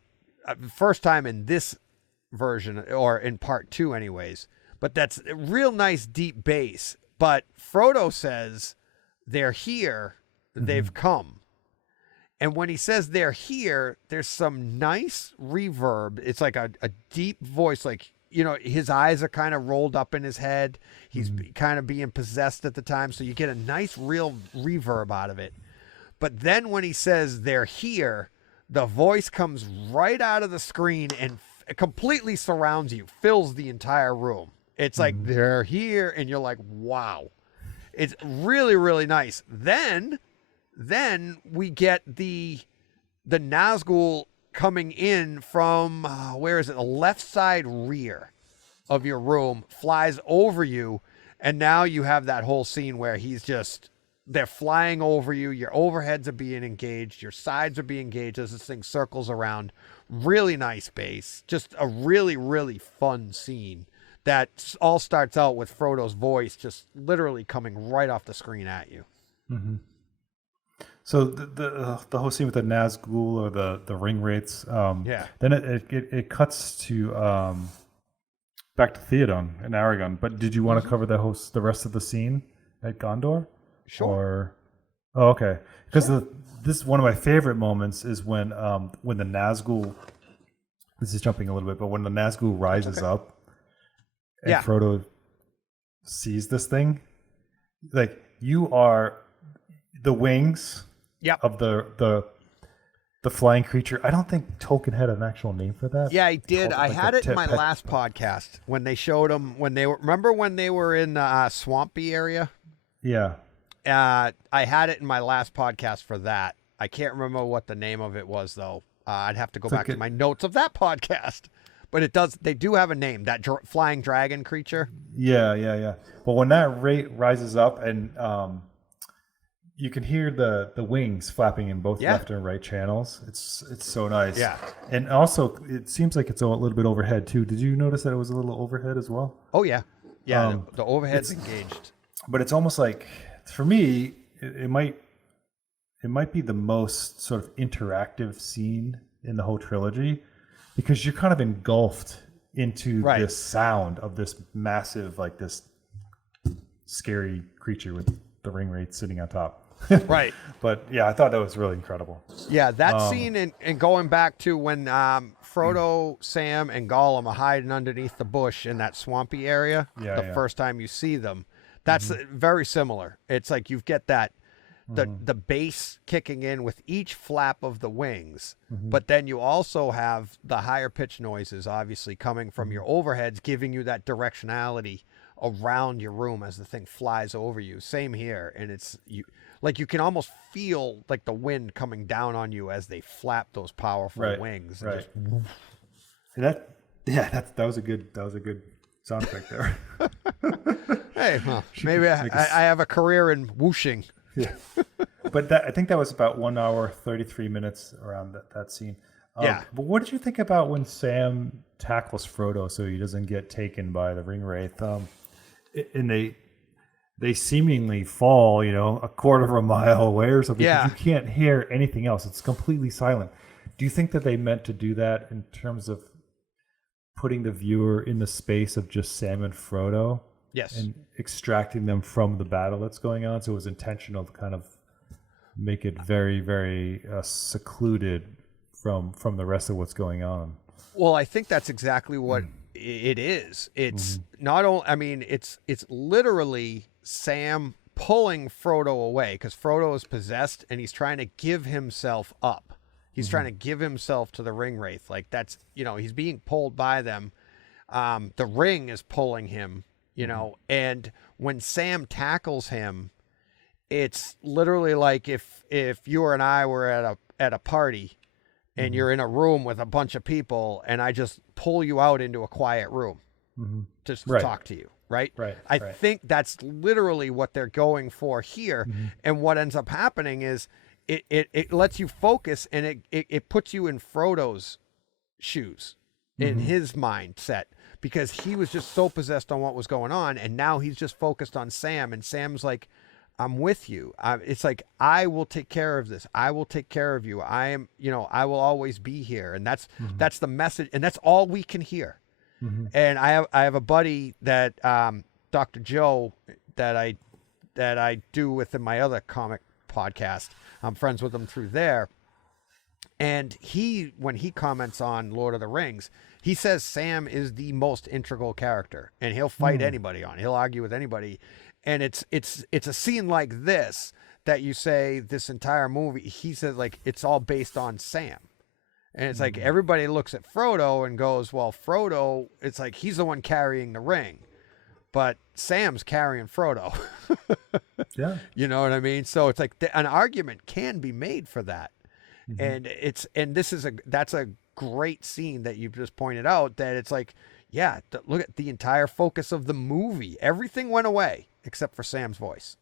first time in this version, or in part 2 anyways. But that's a real nice deep bass. But Frodo says, they're here, they've come. And when he says they're here, there's some nice reverb. It's like a deep voice, like, you know, his eyes are kind of rolled up in his head. He's kind of being possessed at the time. So you get a nice real reverb out of it. But then when he says they're here, the voice comes right out of the screen and completely surrounds you, fills the entire room. It's like, they're here. And you're like, wow. It's really, really nice. Then we get the Nazgul coming in from, where is it? The left side rear of your room, flies over you. And now you have that whole scene where they're flying over you. Your overheads are being engaged. Your sides are being engaged as this thing circles around. Really nice bass. Just a really, really fun scene that all starts out with Frodo's voice just literally coming right off the screen at you. Mm-hmm. So the whole scene with the Nazgul or the ring wraiths, then it cuts to back to Theoden and Aragon. But did you want to cover the rest of the scene at Gondor? Sure. Okay. Because this is one of my favorite moments is when the Nazgul. This is jumping a little bit, but when the Nazgul rises up, and Frodo sees this thing, like, you are the wings. Of the flying creature. I don't think Tolkien had an actual name for that. Yeah, he did. I had it in my last podcast when they showed them remember when they were in the swampy area? Yeah. I had it in my last podcast for that. I can't remember what the name of it was though. I'd have to go back to my notes of that podcast. But they do have a name, that flying dragon creature. Yeah. Well, when that rises up and you can hear the wings flapping in both left and right channels. It's so nice. Yeah. And also, it seems like it's a little bit overhead, too. Did you notice that it was a little overhead as well? Oh, yeah. Yeah, the overhead's engaged. But it's almost like, for me, it might be the most sort of interactive scene in the whole trilogy, because you're kind of engulfed into this sound of this massive, like this scary creature with the ring wraith sitting on top. Right. But yeah, I thought that was really incredible. Yeah, that scene and going back to when Frodo, Sam, and Gollum are hiding underneath the bush in that swampy area, first time you see them, that's very similar. It's like you get that the bass kicking in with each flap of the wings, but then you also have the higher pitch noises obviously coming from your overheads, giving you that directionality around your room as the thing flies over you. Same here. And you can almost feel like the wind coming down on you as they flap those powerful wings. Right. That was a good sound effect there. Hey, maybe I have a career in whooshing. Yeah. But I think that was about 1 hour, 33 minutes around that scene. But what did you think about when Sam tackles Frodo so he doesn't get taken by the ring wraith? And they seemingly fall, a quarter of a mile away or something. Yeah. You can't hear anything else. It's completely silent. Do you think that they meant to do that in terms of putting the viewer in the space of just Sam and Frodo? Yes. And extracting them from the battle that's going on? So it was intentional to kind of make it very, very secluded from the rest of what's going on. Well, I think that's exactly what it is. It's not only, I mean, it's literally Sam pulling Frodo away because Frodo is possessed and he's trying to give himself up. He's trying to give himself to the ring wraith. Like that's, he's being pulled by them. The ring is pulling him, and when Sam tackles him, it's literally like if you and I were at a party and you're in a room with a bunch of people and I just pull you out into a quiet room just to Right. talk to you, right? Right, I right. think that's literally what they're going for here. And what ends up happening is it lets you focus, and it puts you in Frodo's shoes, in his mindset, because he was just so possessed on what was going on, and now he's just focused on Sam, and Sam's like, I'm with you. It's like, I will take care of this. I will take care of you. I am, I will always be here. And that's the message. And that's all we can hear. And I have a buddy that, Dr. Joe, that I do within my other comic podcast. I'm friends with him through there. And when he comments on Lord of the Rings, he says Sam is the most integral character, and he'll fight anybody on. He'll argue with anybody. And it's a scene like this that you say this entire movie, he says, like, it's all based on Sam. And it's like everybody looks at Frodo and goes, well, Frodo, it's like he's the one carrying the ring, but Sam's carrying Frodo. Yeah. You know what I mean? So it's like an argument can be made for that. And that's a great scene that you've just pointed out, that it's like, yeah, look at the entire focus of the movie. Everything went away except for Sam's voice.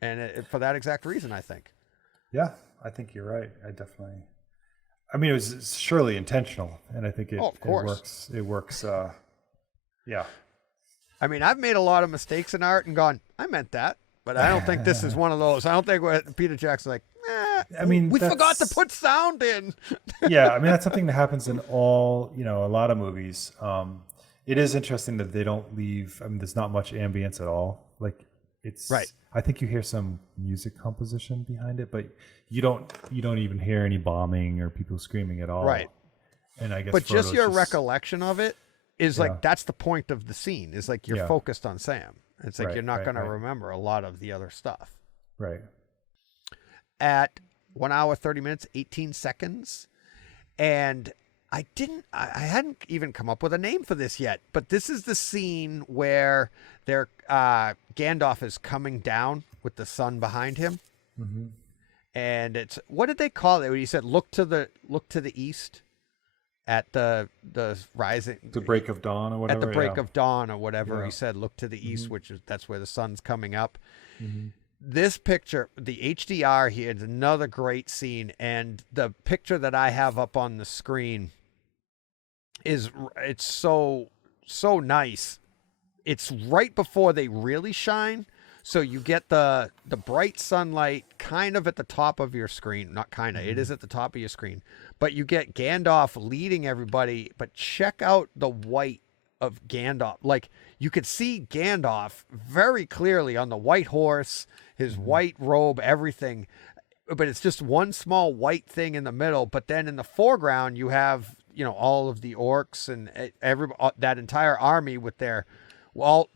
And for that exact reason, I think. Yeah, I think you're right. I mean, it was surely intentional, and I think of course. It works. Yeah. I mean, I've made a lot of mistakes in art and gone, I meant that, but I don't think this is one of those. I don't think Peter Jackson's like, I mean, we forgot to put sound in. Yeah, I mean, that's something that happens in a lot of movies. It is interesting that they don't leave. I mean, there's not much ambience at all. Like, it's right. I think you hear some music composition behind it, but you don't even hear any bombing or people screaming at all. Right. And I guess, but just your recollection of it is like, that's the point of the scene. Is like you're focused on Sam. It's like you're not going to remember a lot of the other stuff. Right. At 1 hour, 30 minutes, 18 seconds. And I hadn't even come up with a name for this yet, but this is the scene where Gandalf is coming down with the sun behind him. And it's, what did they call it? When he said, look to the east at the rising, the break of dawn or whatever. At the break of dawn or whatever. He said, look to the east, that's where the sun's coming up. This picture, the HDR here, is another great scene, and the picture that I have up on the screen it's so nice. It's right before they really shine, so you get the bright sunlight kind of at the top of your screen. Not kind of, it is at the top of your screen, but you get Gandalf leading everybody. But check out the white of Gandalf. Like, you could see Gandalf very clearly on the white horse, his white robe, everything, but it's just one small white thing in the middle. But then in the foreground, you have, all of the orcs and that entire army with their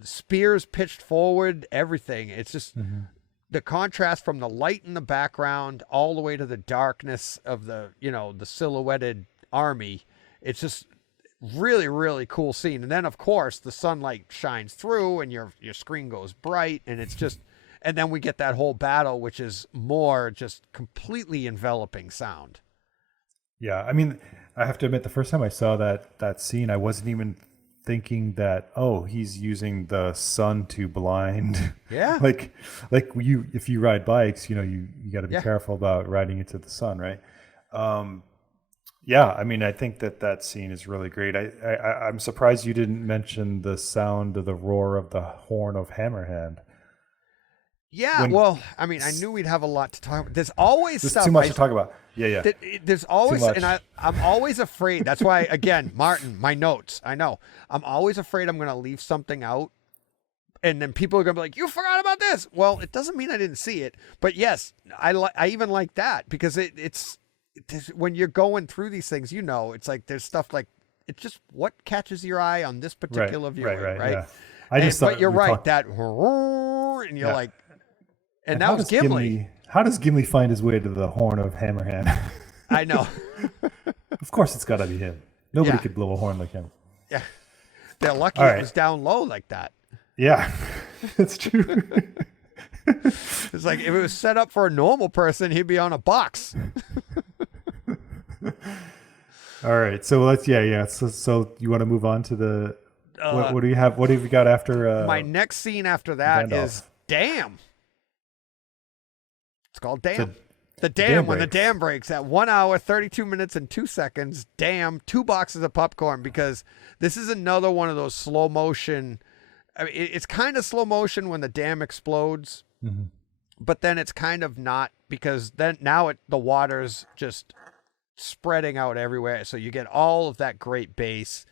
spears pitched forward, everything. It's just the contrast from the light in the background all the way to the darkness of the silhouetted army. It's just really, really cool scene. And then of course the sunlight shines through and your screen goes bright, and it's just, and then we get that whole battle, which is more just completely enveloping sound. Yeah, I mean, I have to admit, the first time I saw that scene, I wasn't even thinking that, he's using the sun to blind. Yeah. like if you ride bikes, you got to be careful about riding into the sun, right? Yeah, I mean, I think that scene is really great. I'm surprised you didn't mention the sound of the roar of the horn of Hammerhand. Yeah, well, I mean, I knew we'd have a lot to talk about. There's always There's stuff. too much to talk about. Yeah. There's always, and I'm always afraid. That's why, again, Martin, my notes. I know. I'm always afraid I'm going to leave something out, and then people are going to be like, "You forgot about this." Well, it doesn't mean I didn't see it, but yes, I even like that, because it's when you're going through these things, it's like there's stuff like, it's just what catches your eye on this particular viewing, right? Yeah. But you're right, that, and you're like. And that was Gimli. How does Gimli find his way to the horn of Hammerhand? I know. Of course it's got to be him. Nobody could blow a horn like him. Yeah. They're lucky it was down low like that. Yeah, that's true. It's like, if it was set up for a normal person, he'd be on a box. All right. So let's, So you want to move on to What do you have? What have you got after? My next scene after that Gandalf. is Dam. It's called Dam. The dam dam, when the breaks. dam breaks at 1 hour, 32 minutes, and 2 seconds, Dam, 2 boxes of popcorn, because this is another one of those slow motion. I mean, it's kind of slow motion when the dam explodes, but then it's kind of not, because then now the water's just spreading out everywhere. So you get all of that great bass,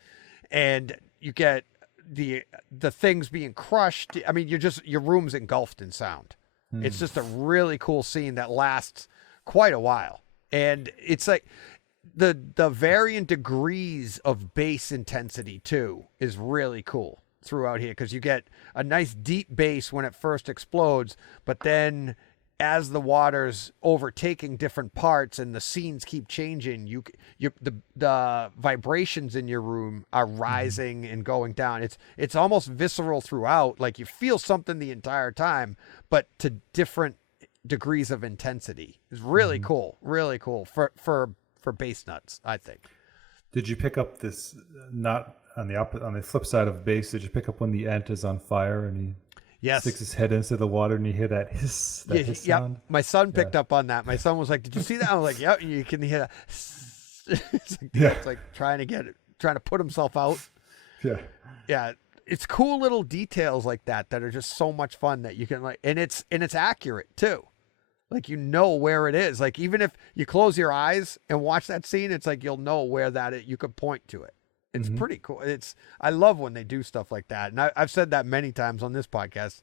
and you get the things being crushed. I mean, your room's engulfed in sound. It's just a really cool scene that lasts quite a while. And it's like the varying degrees of bass intensity too is really cool throughout here, because you get a nice deep bass when it first explodes, but then as the water's overtaking different parts and the scenes keep changing, the vibrations in your room are rising and going down. It's almost visceral throughout, like you feel something the entire time, but to different degrees of intensity. It's really cool for bass nuts, I think. Did you pick up this? Not on the flip side of bass. Did you pick up when the ant is on fire and he? Yes. Sticks his head into the water and you hear that hiss sound. My son picked up on that. My son was like, "Did you see that?" I was like, "Yep." You can hear that. It's like trying to put himself out. Yeah. Yeah. It's cool little details like that are just so much fun that you can and it's accurate too. Like, you know where it is. Like, even if you close your eyes and watch that scene, it's like you'll know where you could point to it. It's pretty cool. I love when they do stuff like that. And I've said that many times on this podcast.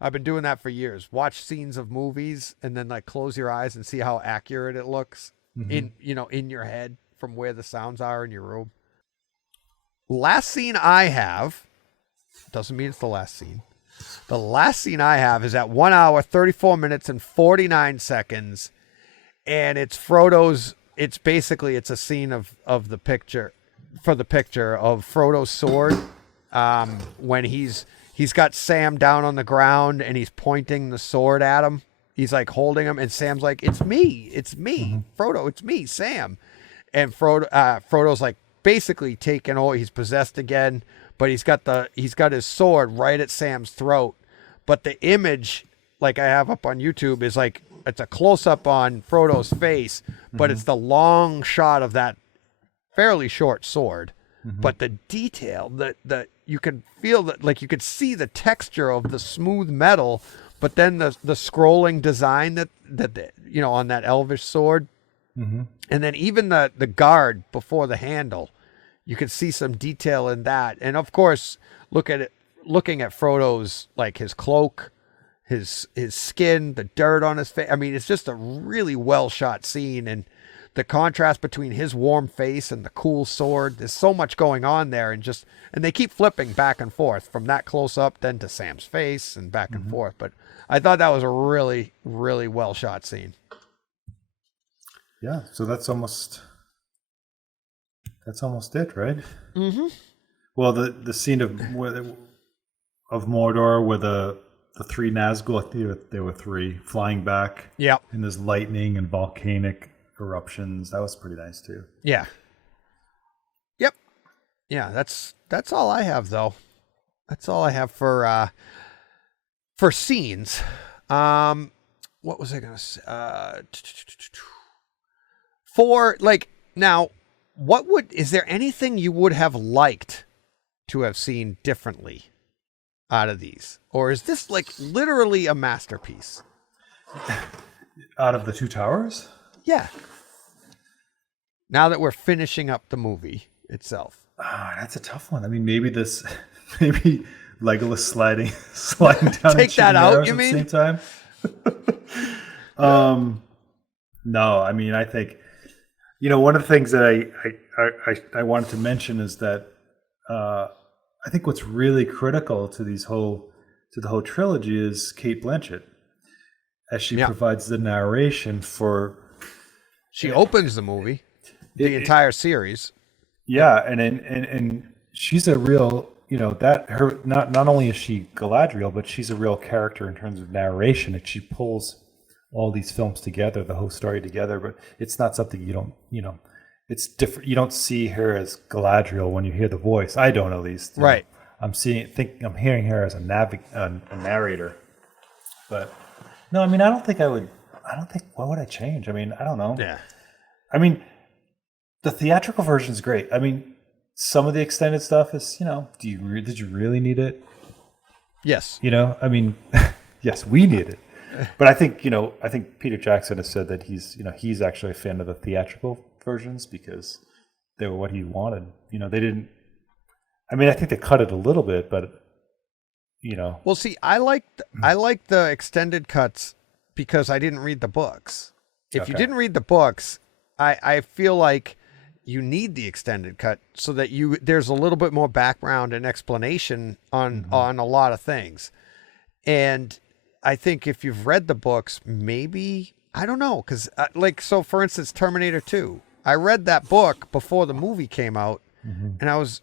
I've been doing that for years. Watch scenes of movies and then like close your eyes and see how accurate it looks in your head from where the sounds are in your room. Last scene I have, doesn't mean it's the last scene. The last scene I have is at 1 hour, 34 minutes and 49 seconds. And it's Frodo's, it's a scene of the picture. For the picture of Frodo's sword, when he's got Sam down on the ground and he's pointing the sword at him. He's like holding him, and Sam's like, "It's me, Frodo, it's me, Sam." And Frodo's like basically taken over. He's possessed again, but he's got his sword right at Sam's throat. But the image, like I have up on YouTube, is like it's a close up on Frodo's face, but it's the long shot of that fairly short sword, but the detail that you can feel that, like you could see the texture of the smooth metal, but then the scrolling design that on that elvish sword, and then even the guard before the handle, you could see some detail in that. And of course, looking at Frodo's, like his cloak, his skin, the dirt on his face. I mean, it's just a really well shot scene, and the contrast between his warm face and the cool sword. There's so much going on there, and they keep flipping back and forth from that close up then to Sam's face and back and forth. But I thought that was a really, really well shot scene. Yeah. So that's almost it, right? Well, the scene of Mordor where the three Nazgûl, there were three flying back. Yep. And there's lightning and volcanic eruptions. That was pretty nice too. Yeah. Yep. Yeah, that's all I have though. That's all I have for scenes. What was I gonna say? For like now, is there anything you would have liked to have seen differently out of these? Or is this like literally a masterpiece? Out of the Two Towers? Yeah. Now that we're finishing up the movie itself. That's a tough one. I mean, maybe Legolas sliding down. Take that out, you mean? At the same time. No, I mean, I think, one of the things that I wanted to mention is that I think what's really critical to the whole trilogy is Cate Blanchett, as she provides the narration for. She opens the movie, the entire series. Yeah, and she's a real, not only is she Galadriel, but she's a real character in terms of narration, and she pulls all these films together, the whole story together. But it's not something you don't, it's different. You don't see her as Galadriel when you hear the voice. I don't, at least. Right. I'm hearing her as a narrator. But no, I mean, I don't think what would I change? I mean, I don't know. Yeah. I mean, the theatrical version is great. I mean, some of the extended stuff is, did you really need it? Yes. I mean, yes, we need it. But I think Peter Jackson has said that he's actually a fan of the theatrical versions because they were what he wanted. They didn't. I mean, I think they cut it a little bit, but Well, see, I like the extended cuts because I didn't read the books. If you didn't read the books, I feel like you need the extended cut so that there's a little bit more background and explanation on a lot of things. And I think if you've read the books, maybe, I don't know, because so for instance, Terminator 2, I read that book before the movie came out, and I was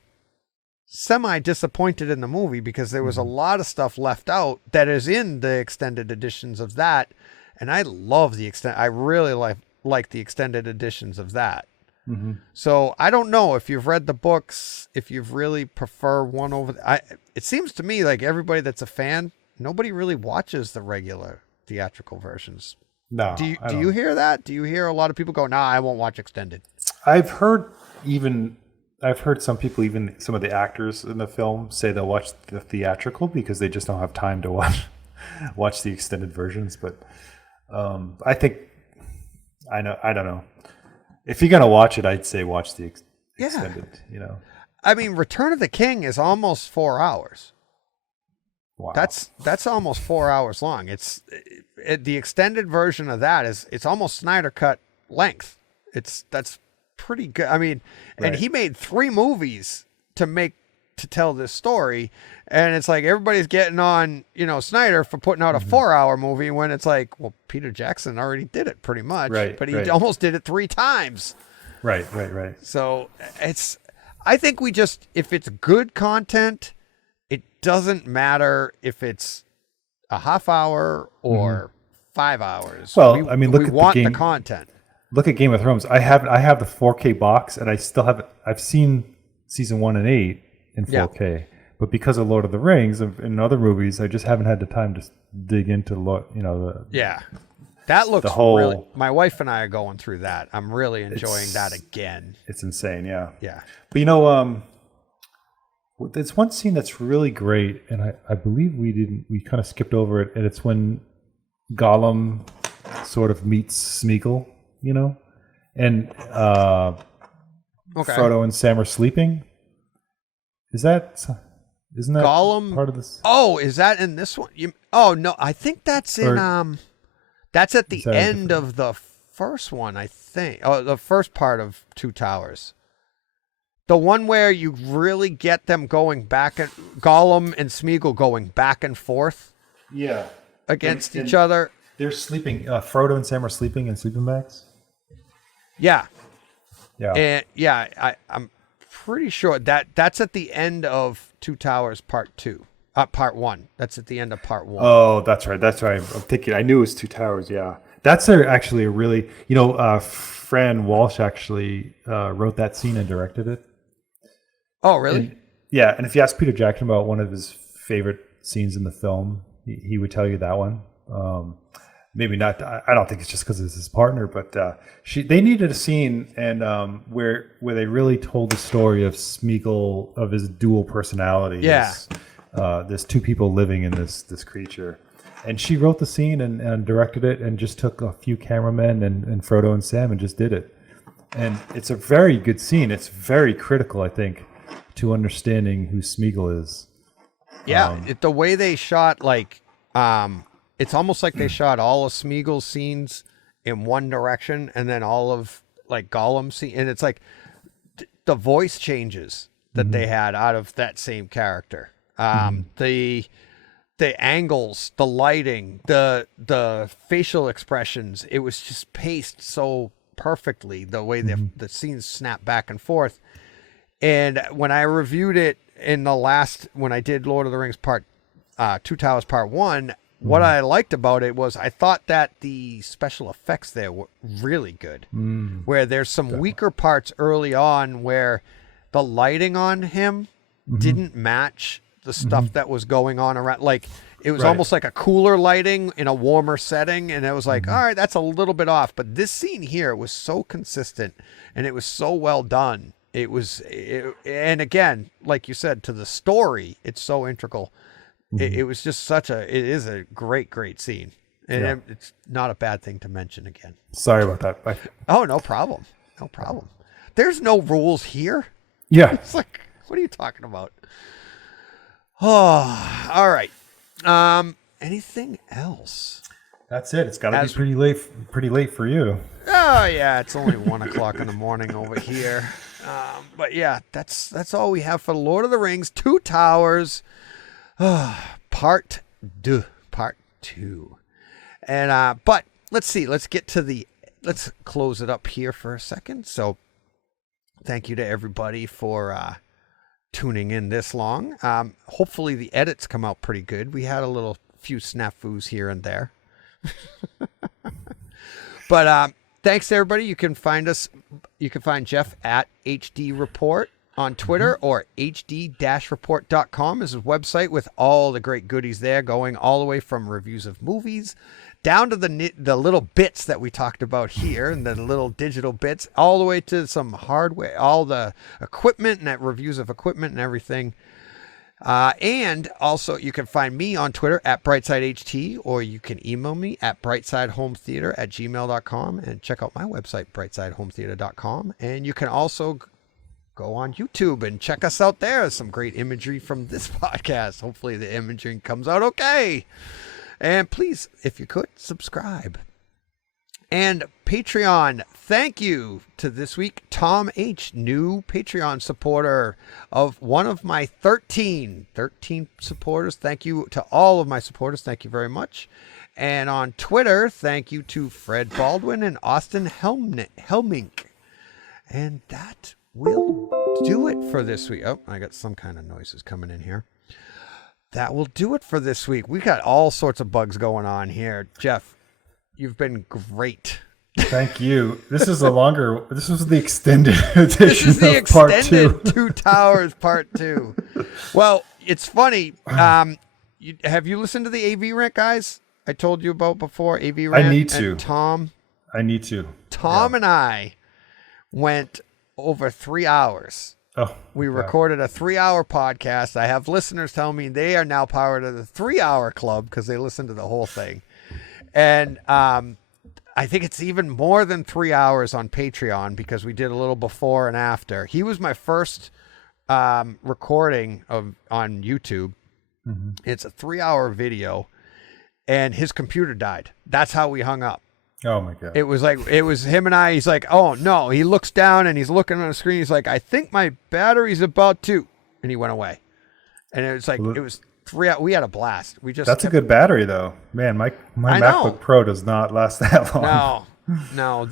semi-disappointed in the movie because there was a lot of stuff left out that is in the extended editions of that, and I love I really like the extended editions of that. So I don't know if you've read the books, if you really prefer one over. It seems to me like everybody that's a fan, nobody really watches the regular theatrical versions. No. Do you hear that? Do you hear a lot of people go, "Nah, I won't watch extended"? I've heard some people, even some of the actors in the film, say they'll watch the theatrical because they just don't have time to watch the extended versions. But I don't know. If you're gonna watch it, I'd say watch the extended. I mean, Return of the King is almost 4 hours. Wow. That's almost 4 hours long. The extended version of that it's almost Snyder Cut length. That's pretty good. I mean, and he made 3 movies to tell this story, and it's like everybody's getting on, Snyder for putting out a 4-hour movie when it's like, well, Peter Jackson already did it pretty much, but he almost did it 3 times. Right. So I think if it's good content, it doesn't matter if it's a half hour or 5 hours. Well, we look at the content. Look at Game of Thrones. I have the 4K box, and I still have. I've seen season 1 and 8 in 4K, but because of Lord of the Rings and other movies, I just haven't had the time to dig into That looks really. My wife and I are going through that. I'm really enjoying that again. It's insane, yeah. Yeah. But there's one scene that's really great, and I believe we kind of skipped over it, and it's when Gollum sort of meets Smeagol. And Frodo and Sam are sleeping. Isn't that Gollum part of this? Oh, is that in this one? No, I think that's in that's at the end of the first one, I think. Oh, the first part of Two Towers. The one where you really get them going back and Gollum and Smeagol going back and forth. Yeah. Against each other. They're sleeping. Frodo and Sam are sleeping in sleeping bags. Yeah. Yeah. And I'm pretty sure that's at the end of Two Towers Part 2. Part 1. That's at the end of Part 1. Oh, that's right. I'm thinking. I knew it was Two Towers. Yeah. That's actually a really. Fran Walsh actually wrote that scene and directed it. Oh, really? And if you ask Peter Jackson about one of his favorite scenes in the film, he would tell you that one. Maybe not. I don't think it's just because it's his partner, but they needed a scene and where they really told the story of Smeagol, of his dual personality. Yeah. There's 2 people living in this creature, and she wrote the scene and directed it, and just took a few cameramen and Frodo and Sam and just did it. And it's a very good scene. It's very critical, I think, to understanding who Smeagol is. Yeah, the way they shot, it's almost like they shot all of Smeagol's scenes in one direction, and then all of Gollum's scene, and it's like the voice changes that they had out of that same character. The angles, the lighting, the facial expressions, it was just paced so perfectly, the way the scenes snap back and forth. And when I reviewed it when I did Lord of the Rings Two Towers Part 1, what I liked about it was I thought that the special effects there were really good. Where there's some weaker parts early on where the lighting on him didn't match the stuff that was going on around. Like it was almost like a cooler lighting in a warmer setting, and it was like, all right, that's a little bit off. But this scene here was so consistent, and it was so well done. And again, like you said, to the story, it's so integral. It was just it is a great, great scene. And it's not a bad thing to mention again. Sorry about that. Oh, no problem. No problem. There's no rules here. Yeah. It's like, what are you talking about? Oh, all right. Anything else? That's it. It's got to be pretty late for you. Oh, yeah. It's only 1 o'clock in the morning over here. But yeah, that's all we have for Lord of the Rings, Two Towers, part 2. And, but let's see, let's close it up here for a second. So thank you to everybody for, tuning in this long. Hopefully the edits come out pretty good. We had a few snafus here and there, but, thanks to everybody. You can find Jeff at HD Report on Twitter, or hd-report.com is his website with all the great goodies there, going all the way from reviews of movies down to the little bits that we talked about here and the little digital bits, all the way to some hardware, all the equipment and reviews of equipment and everything. And also you can find me on Twitter at BrightSideHT, or you can email me at brightsidehometheater@gmail.com, and check out my website, brightsidehometheater.com. And you can also go on YouTube and check us out there. There's some great imagery from this podcast. Hopefully the imagery comes out okay. And please, if you could, subscribe. And Patreon, thank you to this week, Tom H., new Patreon supporter of one of my 13 supporters. Thank you to all of my supporters. Thank you very much. And on Twitter, thank you to Fred Baldwin and Austin Helmink. And that will do it for this week. Oh, I got some kind of noises coming in here. That will do it for this week. We got all sorts of bugs going on here. Jeff, you've been great. Thank you. This was the extended edition of part 2. This is the extended Two Towers part 2. Well, it's funny. Have you listened to the AV Rant, guys? I told you about before, AV Rant. I need to. And Tom. I need to. Tom and I went over 3 hours. Oh, we recorded a 3-hour podcast. I have listeners tell me they are now part of the 3-hour club because they listened to the whole thing. And I think it's even more than 3 hours on Patreon because we did a little before and after. He was my first recording on YouTube. Mm-hmm. It's a 3-hour video, and his computer died. That's how we hung up. Oh my God. It was him and I. He's like, oh no. He looks down and he's looking on the screen. He's like, I think my battery's about to, and he went away. And it was like, it was 3 hours. We had a blast. That's a good battery though. Man, my MacBook Pro does not last that long. No,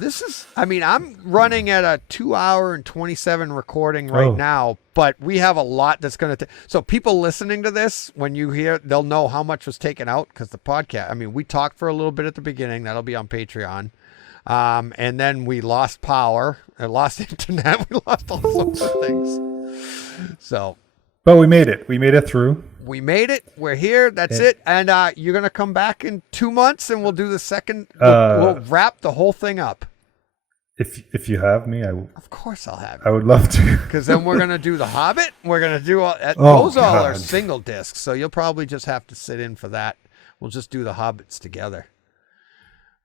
I'm running at a 2 hour and 27 recording right now, but we have a lot that's going to so people listening to this, when you hear, they'll know how much was taken out because the podcast, we talked for a little bit at the beginning. That'll be on Patreon. And then we lost power, lost internet. We lost all sorts of things. So, but we made it. We made it through. We made it. We're here. That's it. And you're going to come back in 2 months and we'll do the second. We'll wrap the whole thing up. If you have me, of course I'll have you. I would love to. Because then we're going to do The Hobbit. We're going to do those all are single discs. So you'll probably just have to sit in for that. We'll just do The Hobbits together.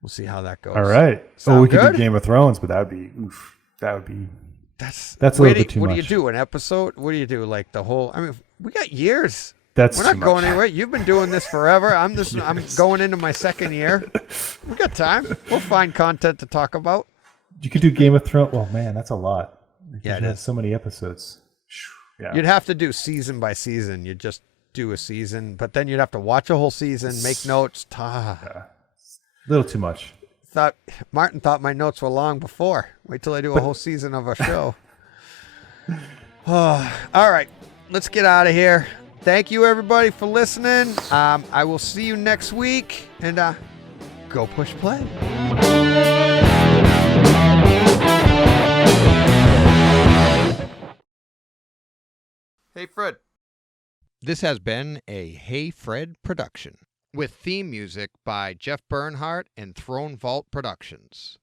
We'll see how that goes. All right. We could do Game of Thrones, but that would be that's a little bit too much. What do you do? An episode? What do you do? Like the whole? We got years. We're not going anywhere. You've been doing this forever. I'm going into my second year. We got time. We'll find content to talk about. You could do Game of Thrones. Well, man, that's a lot. Yeah, it is. So many episodes. Yeah. You'd have to do season by season. You'd just do a season, but then you'd have to watch a whole season, make notes. A little too much. Martin thought my notes were long before. Wait till I do a whole season of a show. All right, let's get out of here. Thank you, everybody, for listening. I will see you next week, and go push play. Hey, Fred. This has been a Hey Fred production, with theme music by Jeff Bernhardt and Throne Vault Productions.